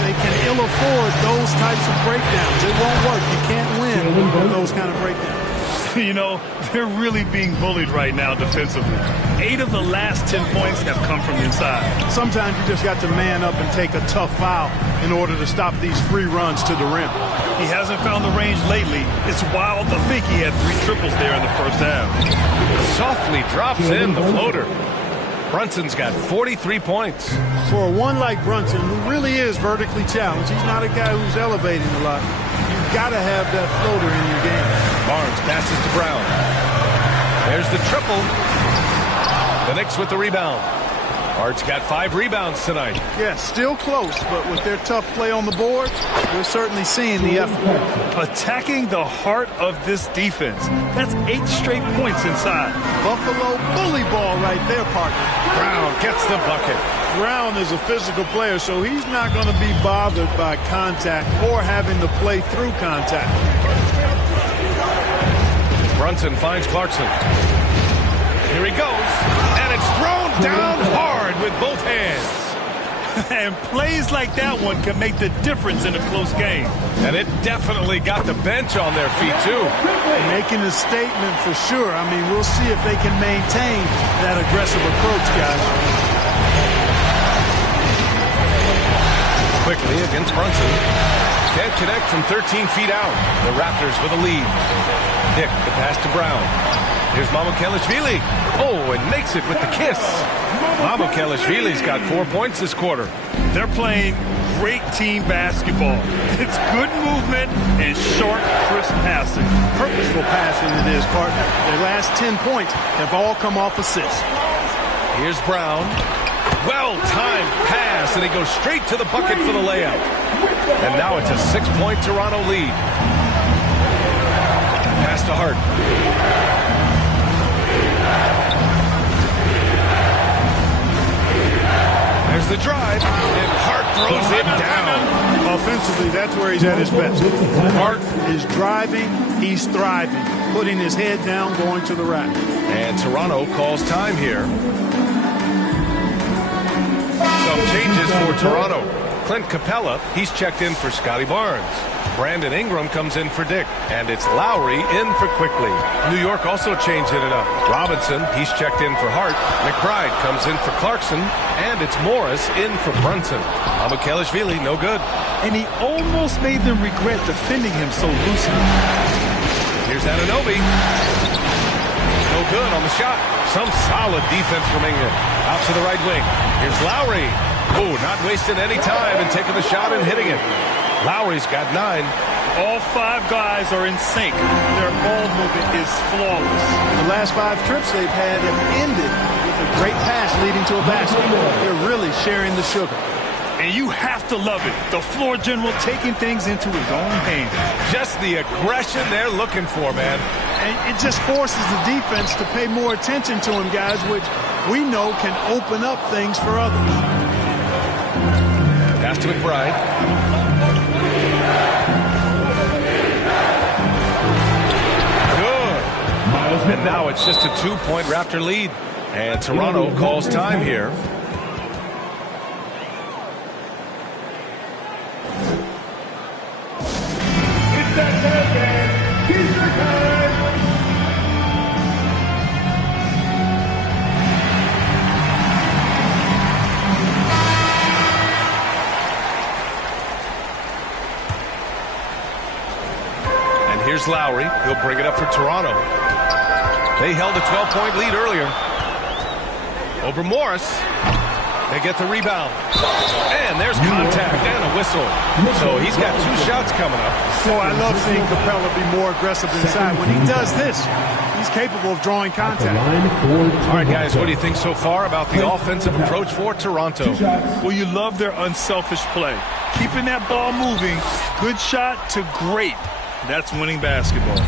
They can ill afford those types of breakdowns. It won't work. You can't win with those kind of breakdowns. You know, they're really being bullied right now defensively. 8 of the last 10 points have come from inside. Sometimes you just got to man up and take a tough foul in order to stop these free runs to the rim. He hasn't found the range lately. It's wild to think he had 3 triples there in the first half. Softly drops in the floater. Brunson's got 43 points. For one like Brunson, who really is vertically challenged, he's not a guy who's elevating a lot. You've got to have that floater in your game. Barnes passes to Brown. There's the triple. The Knicks with the rebound. Hart's got 5 rebounds tonight. Yeah, still close, but with their tough play on the board, we're certainly seeing the effort. Attacking the heart of this defense. That's 8 straight points inside. Buffalo bully ball right there, partner. Brown gets the bucket. Brown is a physical player, so he's not going to be bothered by contact or having to play through contact. Brunson finds Clarkson. Here he goes, and it's thrown down hard with both hands. And plays like that one can make the difference in a close game. And it definitely got the bench on their feet, too. Making a statement for sure. I mean, we'll see if they can maintain that aggressive approach, guys. Quickly against Brunson. Can't connect from 13 feet out. The Raptors with a lead. Dick, the pass to Brown. Here's Mamukelashvili. Oh, and makes it with the kiss. Mamukelashvili's got 4 points this quarter. They're playing great team basketball. It's good movement and short, crisp passing. Purposeful passing it is, partner. Their last 10 points have all come off assists. Here's Brown. Well-timed pass, and he goes straight to the bucket for the layup. And now it's a 6-point Toronto lead. Pass to Hart. There's the drive, and Hart throws it down. Offensively, that's where he's at his best. Hart is driving, he's thriving, putting his head down, going to the rack. And Toronto calls time here. Some changes for Toronto. Clint Capella, he's checked in for Scotty Barnes. Brandon Ingram comes in for Dick. And it's Lowry in for Quickly. New York also changing it up. Robinson, he's checked in for Hart. McBride comes in for Clarkson. And it's Morris in for Brunson. Mamukelashvili, no good. And he almost made them regret defending him so loosely. Here's Anunoby. No good on the shot. Some solid defense from Ingram. Out to the right wing. Here's Lowry. Oh, not wasting any time and taking the shot and hitting it. Lowry's got 9. All 5 guys are in sync. Their ball movement is flawless. The last 5 trips they've had have ended with a great pass leading to a basket. They're really sharing the sugar. And you have to love it. The floor general taking things into his own hands. Just the aggression they're looking for, man. And it just forces the defense to pay more attention to him, guys, which we know can open up things for others. Pass to McBride. It's just a 2-point Raptor lead. And Toronto calls time here. It's that time, guys. T-shirt time. And here's Lowry. He'll bring it up for Toronto. They held a 12-point lead earlier. Over Morris. They get the rebound. And there's contact and a whistle. So he's got 2 shots coming up. Oh, I love seeing Capella be more aggressive inside. When he does this, he's capable of drawing contact. All right, guys, what do you think so far about the offensive approach for Toronto? Well, you love their unselfish play. Keeping that ball moving, good shot to great. That's winning basketball.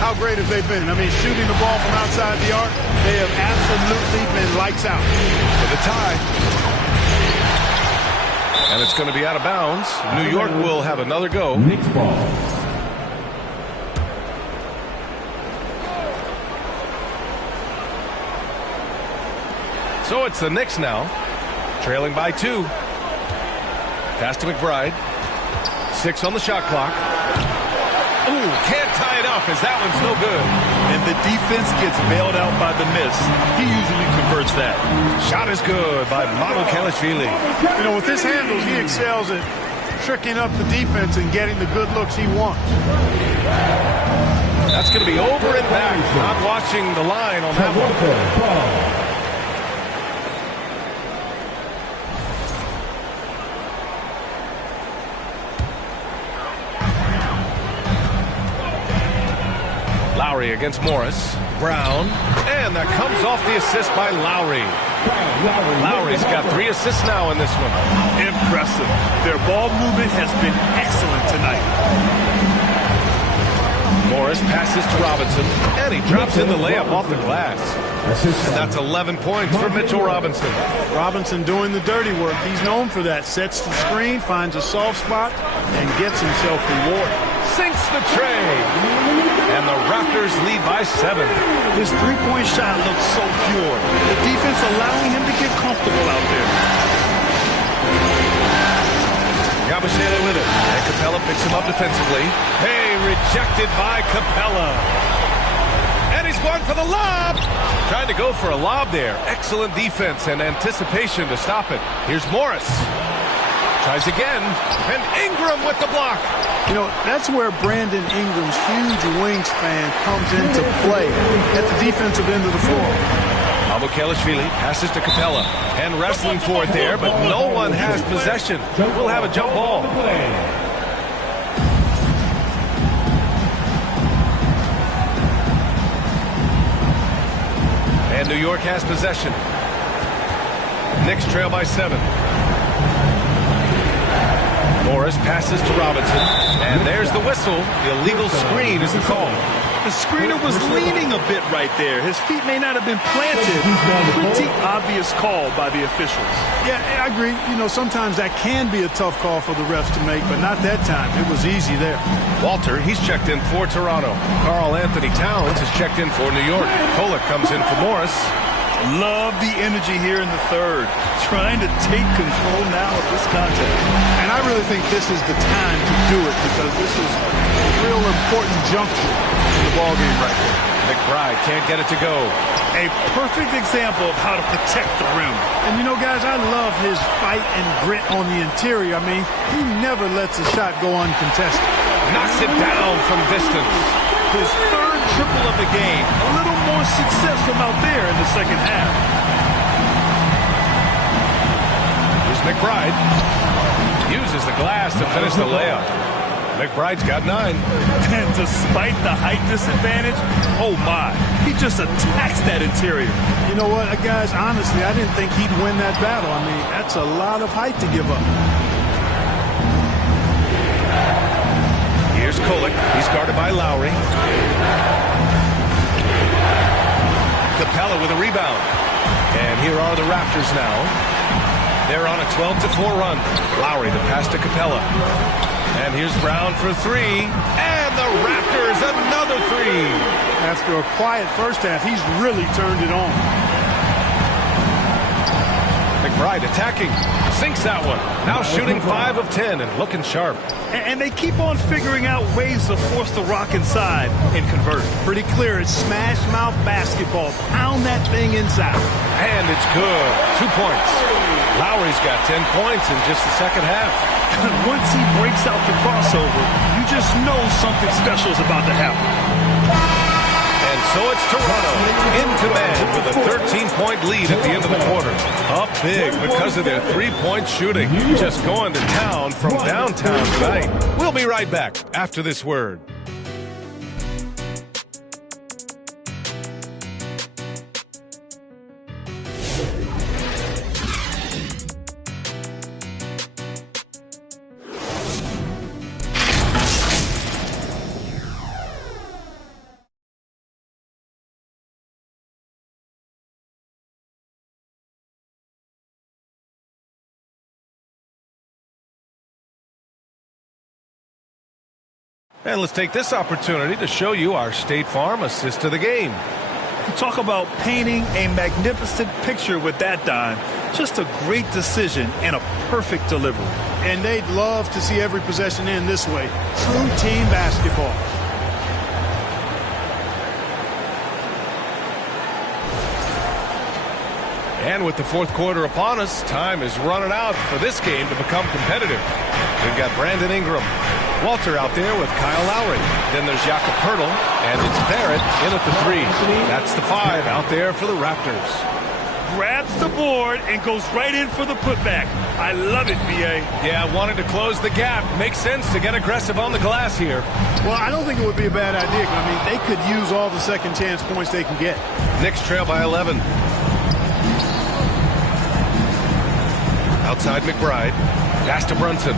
How great have they been? I mean, shooting the ball from outside the arc, they have absolutely been lights out. For the tie. And it's going to be out of bounds. New York will have another go. Knicks ball. So it's the Knicks now, trailing by 2. Pass to McBride. 6 on the shot clock. Ooh, can't tie it up as that one's no good. And the defense gets bailed out by the miss. He usually converts that. Shot is good by Mamukelashvili. You know, with his handles, he excels at tricking up the defense and getting the good looks he wants. That's going to be over and back. Not watching the line on that one. Lowry against Morris. Brown. And that comes off the assist by Lowry. Lowry's got 3 assists now in this one. Impressive. Their ball movement has been excellent tonight. Morris passes to Robinson. And he drops in the layup off the glass. And that's 11 points for Mitchell Robinson. Robinson doing the dirty work. He's known for that. Sets the screen, finds a soft spot, and gets himself rewarded. Sinks the tray. And the Raptors lead by 7. His 3-point shot looks so pure. The defense allowing him to get comfortable out there. Yabusele with it. And Capella picks him up defensively. Hey, rejected by Capella. And he's going for the lob. Trying to go for a lob there. Excellent defense and anticipation to stop it. Here's Morris. Tries again. And Ingram with the block. You know, that's where Brandon Ingram's huge wingspan comes into play at the defensive end of the floor. Mamukelashvili passes to Capella. And wrestling for it there, but no one has possession. We'll have a jump ball. And New York has possession. Knicks trail by 7. Morris passes to Robinson. And there's the whistle. The illegal screen is the call. The screener was leaning a bit right there. His feet may not have been planted. Pretty obvious call by the officials. Yeah, I agree. You know, sometimes that can be a tough call for the refs to make, but not that time. It was easy there. Walter, he's checked in for Toronto. Karl Anthony Towns is checked in for New York. Kolek comes in for Morris. Love the energy here in the third. Trying to take control now of this contest. And I really think this is the time to do it because this is a real important juncture in the ballgame right here. McBride can't get it to go. A perfect example of how to protect the rim. And you know, guys, I love his fight and grit on the interior. I mean, he never lets a shot go uncontested. Knocks it down from distance. His third triple of the game. A little more success from out there in the second half. Here's McBride. Uses the glass to finish the layup. McBride's got 9. And despite the height disadvantage, oh my, he just attacks that interior. You know what, guys, honestly, I didn't think he'd win that battle. I mean, that's a lot of height to give up. Here's Kolek. He's guarded by Lowry. Capella with a rebound. And here are the Raptors now. They're on a 12-4 run. Lowry, the pass to Capella. And here's Brown for 3. And And the Raptors, another three. After a quiet first half, he's really turned it on. McBride attacking. Sinks that one. Now shooting 5 of 10 and looking sharp. And they keep on figuring out ways to force the rock inside and convert. Pretty clear. It's smash mouth basketball. Pound that thing inside. And it's good. 2 points. Lowry's got 10 points in just the second half. Once he breaks out the crossover, you just know something special is about to happen. And so it's Toronto in command with a 13-point lead at the end of the quarter. Up big because of their three-point shooting. Just going to town from downtown tonight. We'll be right back after this word. And let's take this opportunity to show you our State Farm assist to the game. Talk about painting a magnificent picture with that dime. Just a great decision and a perfect delivery. And they'd love to see every possession end this way. True team basketball. And with the fourth quarter upon us, time is running out for this game to become competitive. We've got Brandon Ingram. Walter out there with Kyle Lowry. Then there's Jakob Poeltl, and it's Barrett in at the 3. That's the 5 out there for the Raptors. Grabs the board and goes right in for the putback. I love it, B.A. Yeah, wanting to close the gap. Makes sense to get aggressive on the glass here. Well, I don't think it would be a bad idea. I mean, they could use all the second chance points they can get. Knicks trail by 11. Outside McBride. Pass to Brunson.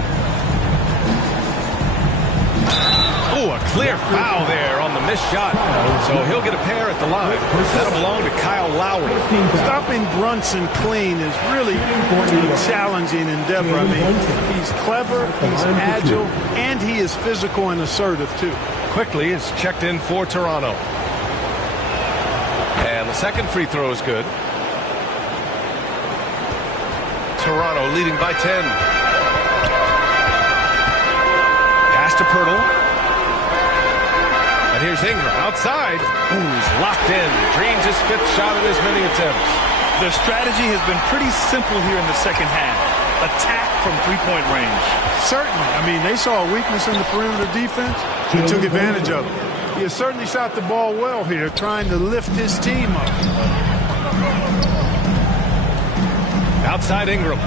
Oh, a clear foul there on the missed shot. So he'll get a pair at the line. That'll belong to Kyle Lowry. Stopping Brunson clean is really a challenging endeavor. I mean, he's clever, he's agile, and he is physical and assertive, too. Quickly is checked in for Toronto. And the second free throw is good. Toronto leading by 10. Pass to Poeltl. And here's Ingram outside. Ooh, he's locked in. Dreams his 5th shot in as many attempts. Their strategy has been pretty simple here in the second half. Attack from three-point range. Certainly. I mean, they saw a weakness in the perimeter defense and took advantage of it. He has certainly shot the ball well here, trying to lift his team up. Outside Ingram.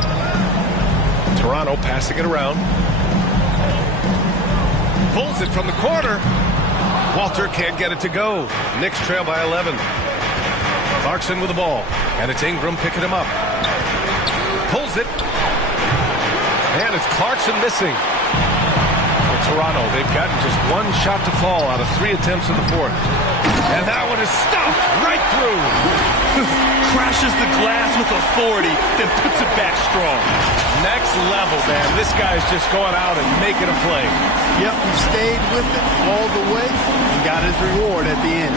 Toronto passing it around. Pulls it from the corner. Walter can't get it to go. Knicks trail by 11. Clarkson with the ball. And it's Ingram picking him up. Pulls it. And it's Clarkson missing. For Toronto, they've gotten just one shot to fall out of 3 attempts in the fourth. And that one is stuffed right through. Crashes the glass with authority, then puts it back strong. Next level, man. This guy's just going out and making a play. Yep, he stayed with it all the way and got his reward at the end.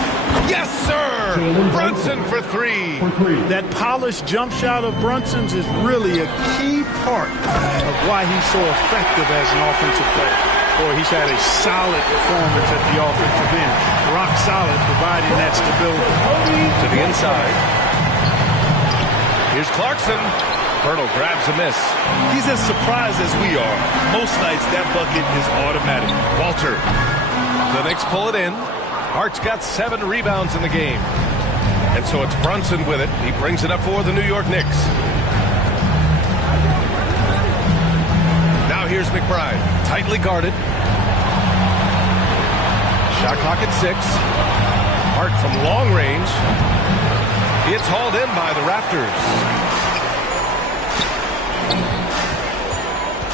Yes, sir! Brunson for 3. That polished jump shot of Brunson's is really a key part of why he's so effective as an offensive player. Boy, he's had a solid performance at the offensive end. Rock solid, providing that stability. To the inside. Here's Clarkson. Poeltl grabs a miss. He's as surprised as we are. Most nights, that bucket is automatic. Walter. The Knicks pull it in. Hart's got 7 rebounds in the game. And so it's Brunson with it. He brings it up for the New York Knicks. Now here's McBride. Tightly guarded. Shot clock at 6. Hart from long range. It's hauled in by the Raptors.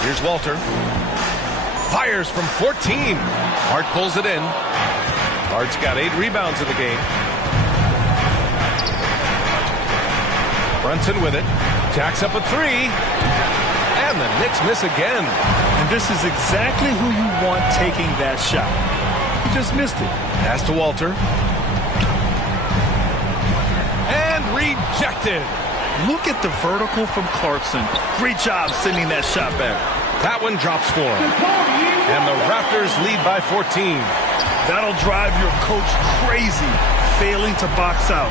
Here's Walter. Fires from 14. Hart pulls it in. Hart's got 8 rebounds in the game. Brunson with it. Jacks up a 3. And the Knicks miss again. And this is exactly who you want taking that shot. He just missed it. Pass to Walter. And rejected. Look at the vertical from Clarkson. Great job sending that shot back. That one drops for him. And the Raptors lead by 14. That'll drive your coach crazy, failing to box out.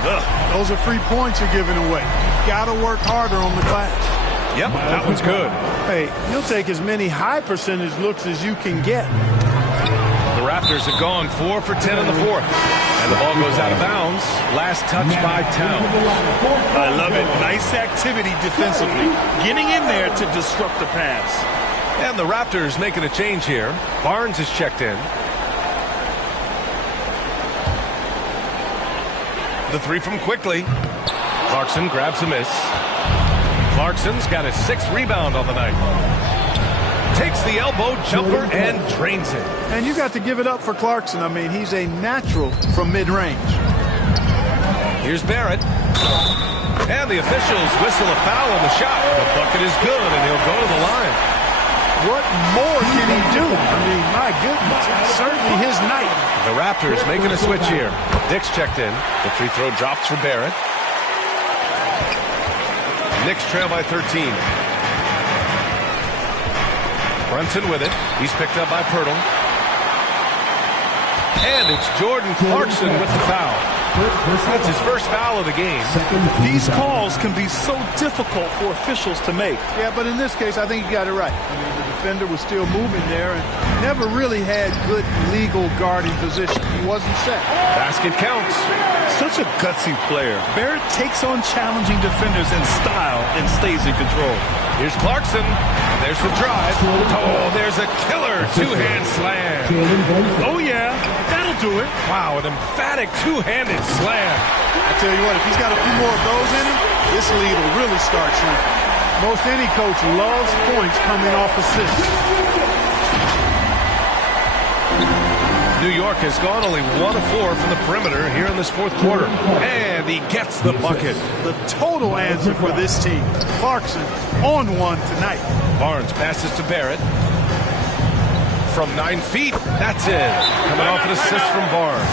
Those are free points you're giving away. You got to work harder on the glass. Yep, that one's good. Hey, you'll take as many high percentage looks as you can get. The Raptors have gone 4 for 10 in the fourth. And the ball goes out of bounds. Last touch by Towns. I love it. Nice activity defensively. Getting in there to disrupt the pass. And the Raptors making a change here. Barnes is checked in. The three from Quickly. Clarkson grabs a miss. Clarkson's got his 6th rebound on the night. Takes the elbow jumper and drains it. And you got to give it up for Clarkson. I mean, he's a natural from mid-range. Here's Barrett. And the officials whistle a foul on the shot. The bucket is good, and he'll go to the line. What more can he do? I mean, my goodness, it's certainly his night. The Raptors making a switch here. Dick's checked in. The free throw drops for Barrett. Knicks trail by 13. Brunson with it. He's picked up by Pirtle. And it's Jordan Clarkson with the foul. That's his first foul of the game. These calls can be so difficult for officials to make. Yeah, but in this case, I think you got it right. I mean, the defender was still moving there and never really had good legal guarding position. He wasn't set. Basket counts. Such a gutsy player. Barrett takes on challenging defenders in style and stays in control. Here's Clarkson. And there's the drive. Oh, there's a killer two-hand slam. Oh, yeah. That'll do it. Wow, an emphatic two-handed slam. I tell you what, if he's got a few more of those in him, this lead will really start shrinking. Most any coach loves points coming off assists. New York has gone only 1 of 4 from the perimeter here in this fourth quarter. And he gets the bucket. The total answer for this team. Clarkson on one tonight. Barnes passes to Barrett. From 9 feet, that's it. Coming off an assist from Barnes.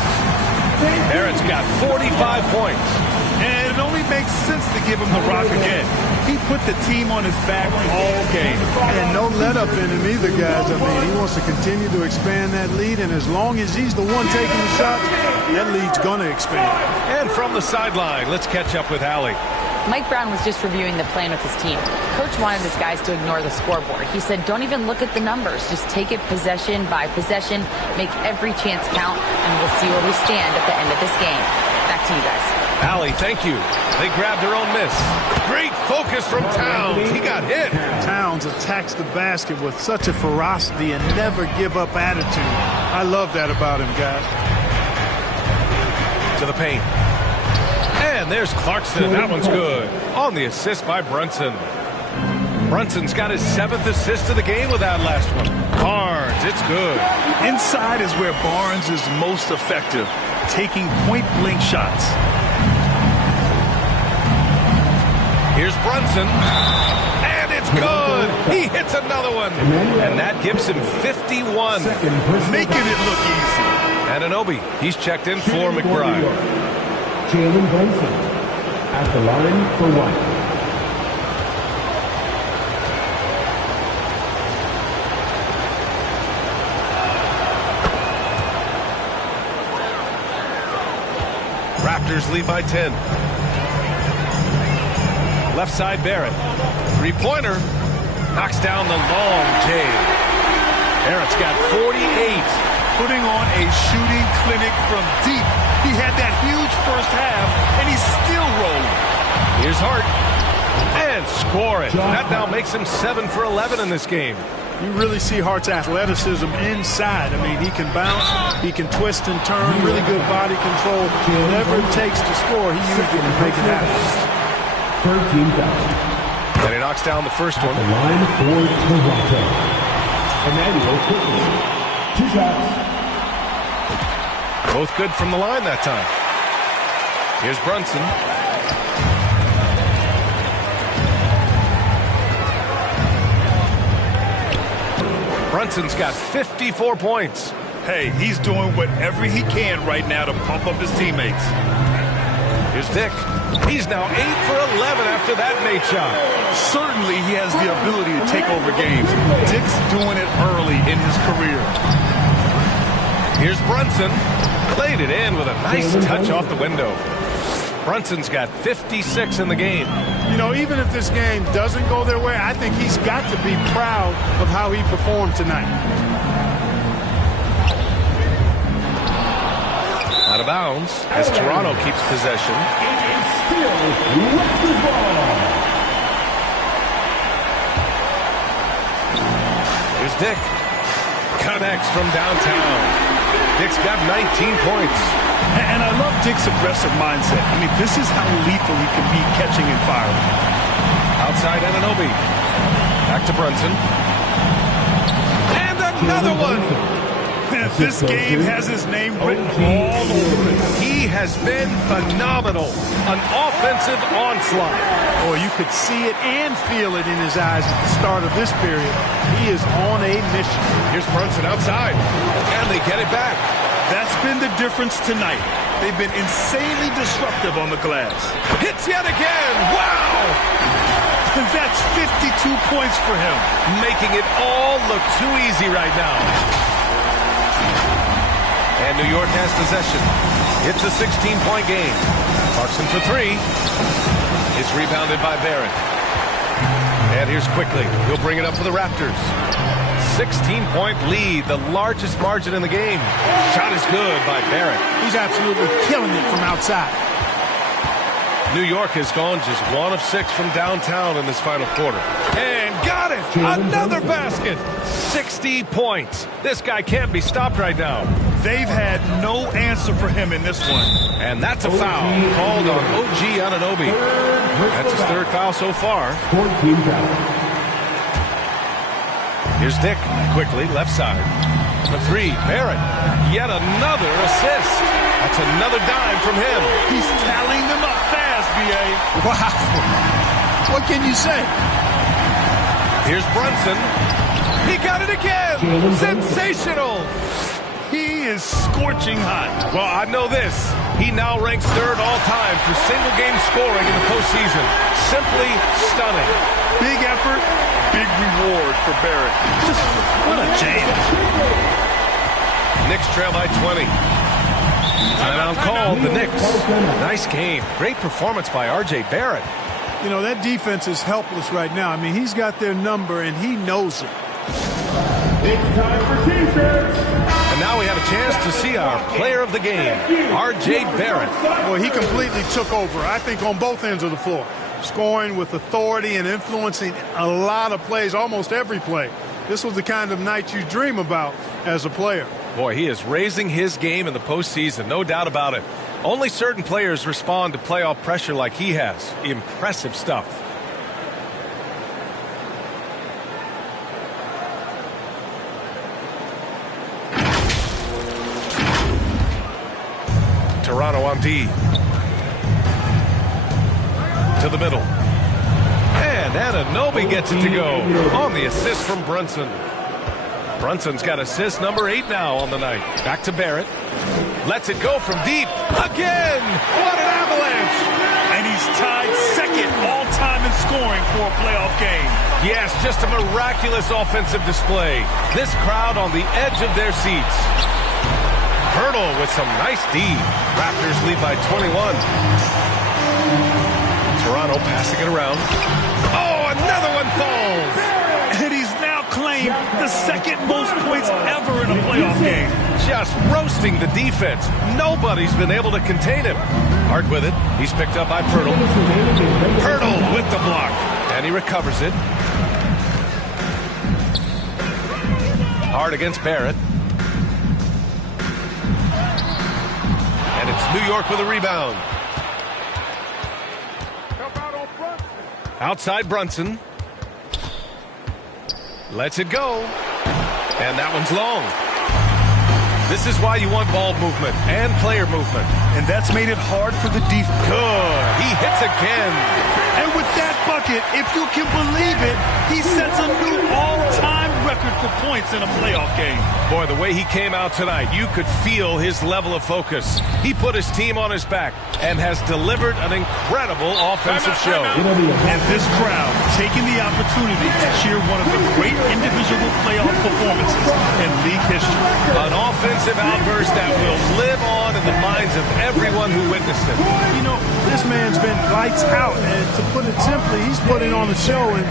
Barrett's got 45 points. And it only makes sense to give him the rock again. He put the team on his back all game. And no let up in him either, guys. I mean, he wants to continue to expand that lead, and as long as he's the one taking the shots, that lead's going to expand. And from the sideline, let's catch up with Allie. Mike Brown was just reviewing the plan with his team. Coach wanted his guys to ignore the scoreboard. He said, don't even look at the numbers. Just take it possession by possession, make every chance count, and we'll see where we stand at the end of this game. Back to you guys. Allie, thank you. They grabbed their own miss. Great focus from Towns. He got hit. Towns attacks the basket with such a ferocity and never give up attitude. I love that about him, guys. To the paint. And there's Clarkson. That one's good. On the assist by Brunson. Brunson's got his 7th assist of the game with that last one. Barnes, it's good. Inside is where Barnes is most effective, taking point-blank shots. Here's Brunson. And it's good. He hits another one. And that gives him 51. Making it look easy. Anunoby, he's checked in for McBride. Jalen Brunson at the line for 1. Raptors lead by 10. Left side Barrett. Three-pointer. Knocks down the long J. Barrett's got 48. Putting on a shooting clinic from deep. He had that huge first half, and he's still rolling. Here's Hart. And score it. That now makes him 7 for 11 in this game. You really see Hart's athleticism inside. I mean, he can bounce, he can twist and turn, really good body control. Whatever it takes to score, he usually can make it happen. 13,000. And he knocks down the first one. The line for Toronto. Emmanuel Quickly. 2 shots. Both good from the line that time. Here's Brunson. Brunson's got 54 points. Hey, he's doing whatever he can right now to pump up his teammates. Here's Dick. He's now 8 for 11 after that made shot. Certainly he has the ability to take over games. Dick's doing it early in his career. Here's Brunson. Played it in with a nice touch off the window. Brunson's got 56 in the game. You know, even if this game doesn't go their way, I think he's got to be proud of how he performed tonight. Out of bounds as Toronto keeps possession. It is still Raptors ball. Here's Dick. Connects from downtown. Dick's got 19 points. And I love Dick's aggressive mindset. I mean, this is how lethal he can be catching and firing. Outside Anunoby. Back to Brunson. And another one. This game has his name written all over it. He has been phenomenal. An offensive onslaught. Boy, you could see it and feel it in his eyes at the start of this period. He is on a mission. Here's Brunson outside. And they get it back. That's been the difference tonight. They've been insanely disruptive on the glass. Hits yet again. Wow! That's 52 points for him. Making it all look too easy right now. And New York has possession. It's a 16-point game. Clarkson for three. It's rebounded by Barrett. And here's Quickly. He'll bring it up for the Raptors. 16-point lead, the largest margin in the game. Shot is good by Barrett. He's absolutely killing it from outside. New York has gone just 1 of 6 from downtown in this final quarter. And got it! Another basket! 60 points. This guy can't be stopped right now. They've had no answer for him in this one. And that's a foul called on OG Anunoby. That's his third foul so far. 14 foul. Here's Dick. Quickly, left side. The three, Barrett. Yet another assist. That's another dime from him. He's tallying them up fast, B.A. Wow. What can you say? Here's Brunson. He got it again. Sensational. He is scorching hot. Well, I know this. He now ranks third all-time for single-game scoring in the postseason. Simply stunning. Big effort, big reward for Barrett. Just what a jam. Knicks trail by 20. Timeout called, the Knicks. Nice game. Great performance by R.J. Barrett. You know, that defense is helpless right now. I mean, he's got their number, and he knows it. It's time for T-shirts. And now we have a chance to see our player of the game, R.J. Barrett. Well, he completely took over, I think, on both ends of the floor. Scoring with authority and influencing a lot of plays, almost every play. This was the kind of night you dream about as a player. Boy, he is raising his game in the postseason, no doubt about it. Only certain players respond to playoff pressure like he has. Impressive stuff. Toronto on D. To the middle. And Anunoby gets it to go on the assist from Brunson. Brunson's got assist number 8 now on the night. Back to Barrett. Lets it go from deep. Again! What an avalanche! And he's tied second all-time in scoring for a playoff game. Yes, just a miraculous offensive display. This crowd on the edge of their seats. Hurdle with some nice D. Raptors lead by 21. Toronto passing it around. Oh, another one falls! And he's now claimed the second most points ever in a playoff game. Just roasting the defense. Nobody's been able to contain him. Hard with it. He's picked up by Pirtle. Pirtle with the block. And he recovers it. Hard against Barrett. And it's New York with a rebound. Outside Brunson. Lets it go. And that one's long. This is why you want ball movement and player movement. And that's made it hard for the defense. Good. He hits again. And with that bucket, if you can believe it, he sets a new all-time record for points in a playoff game. Boy, the way he came out tonight, you could feel his level of focus. He put his team on his back and has delivered an incredible offensive show. And this crowd taking the opportunity to cheer one of the great individual playoff performances in league history. An offensive outburst that will live on in the minds of everyone who witnessed it. You know, this man's been lights out, and to put it simply, he's putting on a show, and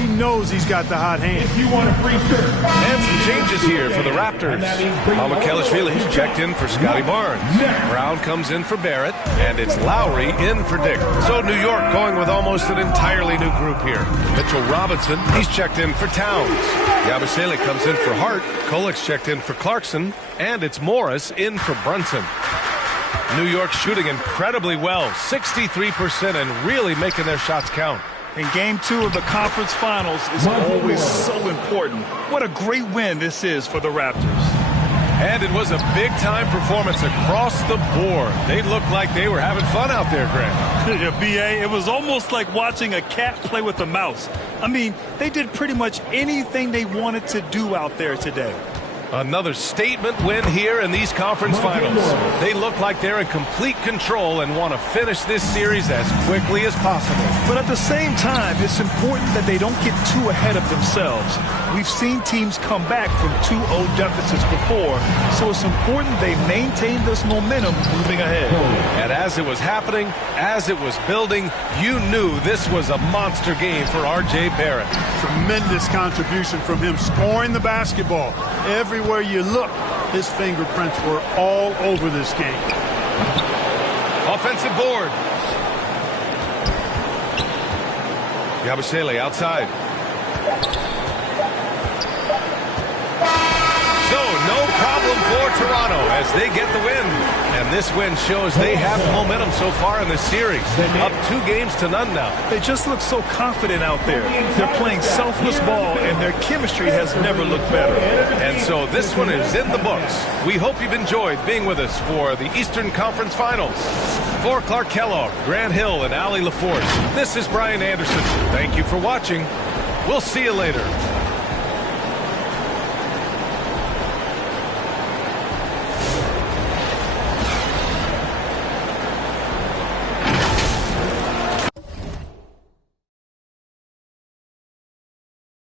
he knows he's got the hot hand. If you want a free shirt. And some changes here for the Raptors. Kelishvili's checked in for Scotty Barnes. Brown comes in for Barrett, and it's Lowry in for Dick. So New York going with almost an entirely new group here. Mitchell Robinson, he's checked in for Towns. Yabusele comes in for Hart. Kolik's checked in for Clarkson, and it's Morris in for Brunson. New York shooting incredibly well, 63%, and really making their shots count. And Game 2 of the conference finals is always so important. What a great win this is for the Raptors. And it was a big-time performance across the board. They looked like they were having fun out there, Grant. Yeah, B.A., it was almost like watching a cat play with a mouse. I mean, they did pretty much anything they wanted to do out there today. Another statement win here in these conference finals. They look like they're in complete control and want to finish this series as quickly as possible. But at the same time, it's important that they don't get too ahead of themselves. We've seen teams come back from 2-0 deficits before, so it's important they maintain this momentum moving ahead. And as it was happening, as it was building, you knew this was a monster game for R.J. Barrett. Tremendous contribution from him, scoring the basketball. Everywhere you look, his fingerprints were all over this game. Offensive board. Yabusele outside. So no problem for Toronto as they get the win. And this win shows they have momentum so far in this series. Up 2-0 now. They just look so confident out there. They're playing selfless ball, and their chemistry has never looked better. And so this one is in the books. We hope you've enjoyed being with us for the Eastern Conference Finals. For Clark Kellogg, Grant Hill, and Allie LaForce, this is Brian Anderson. Thank you for watching. We'll see you later.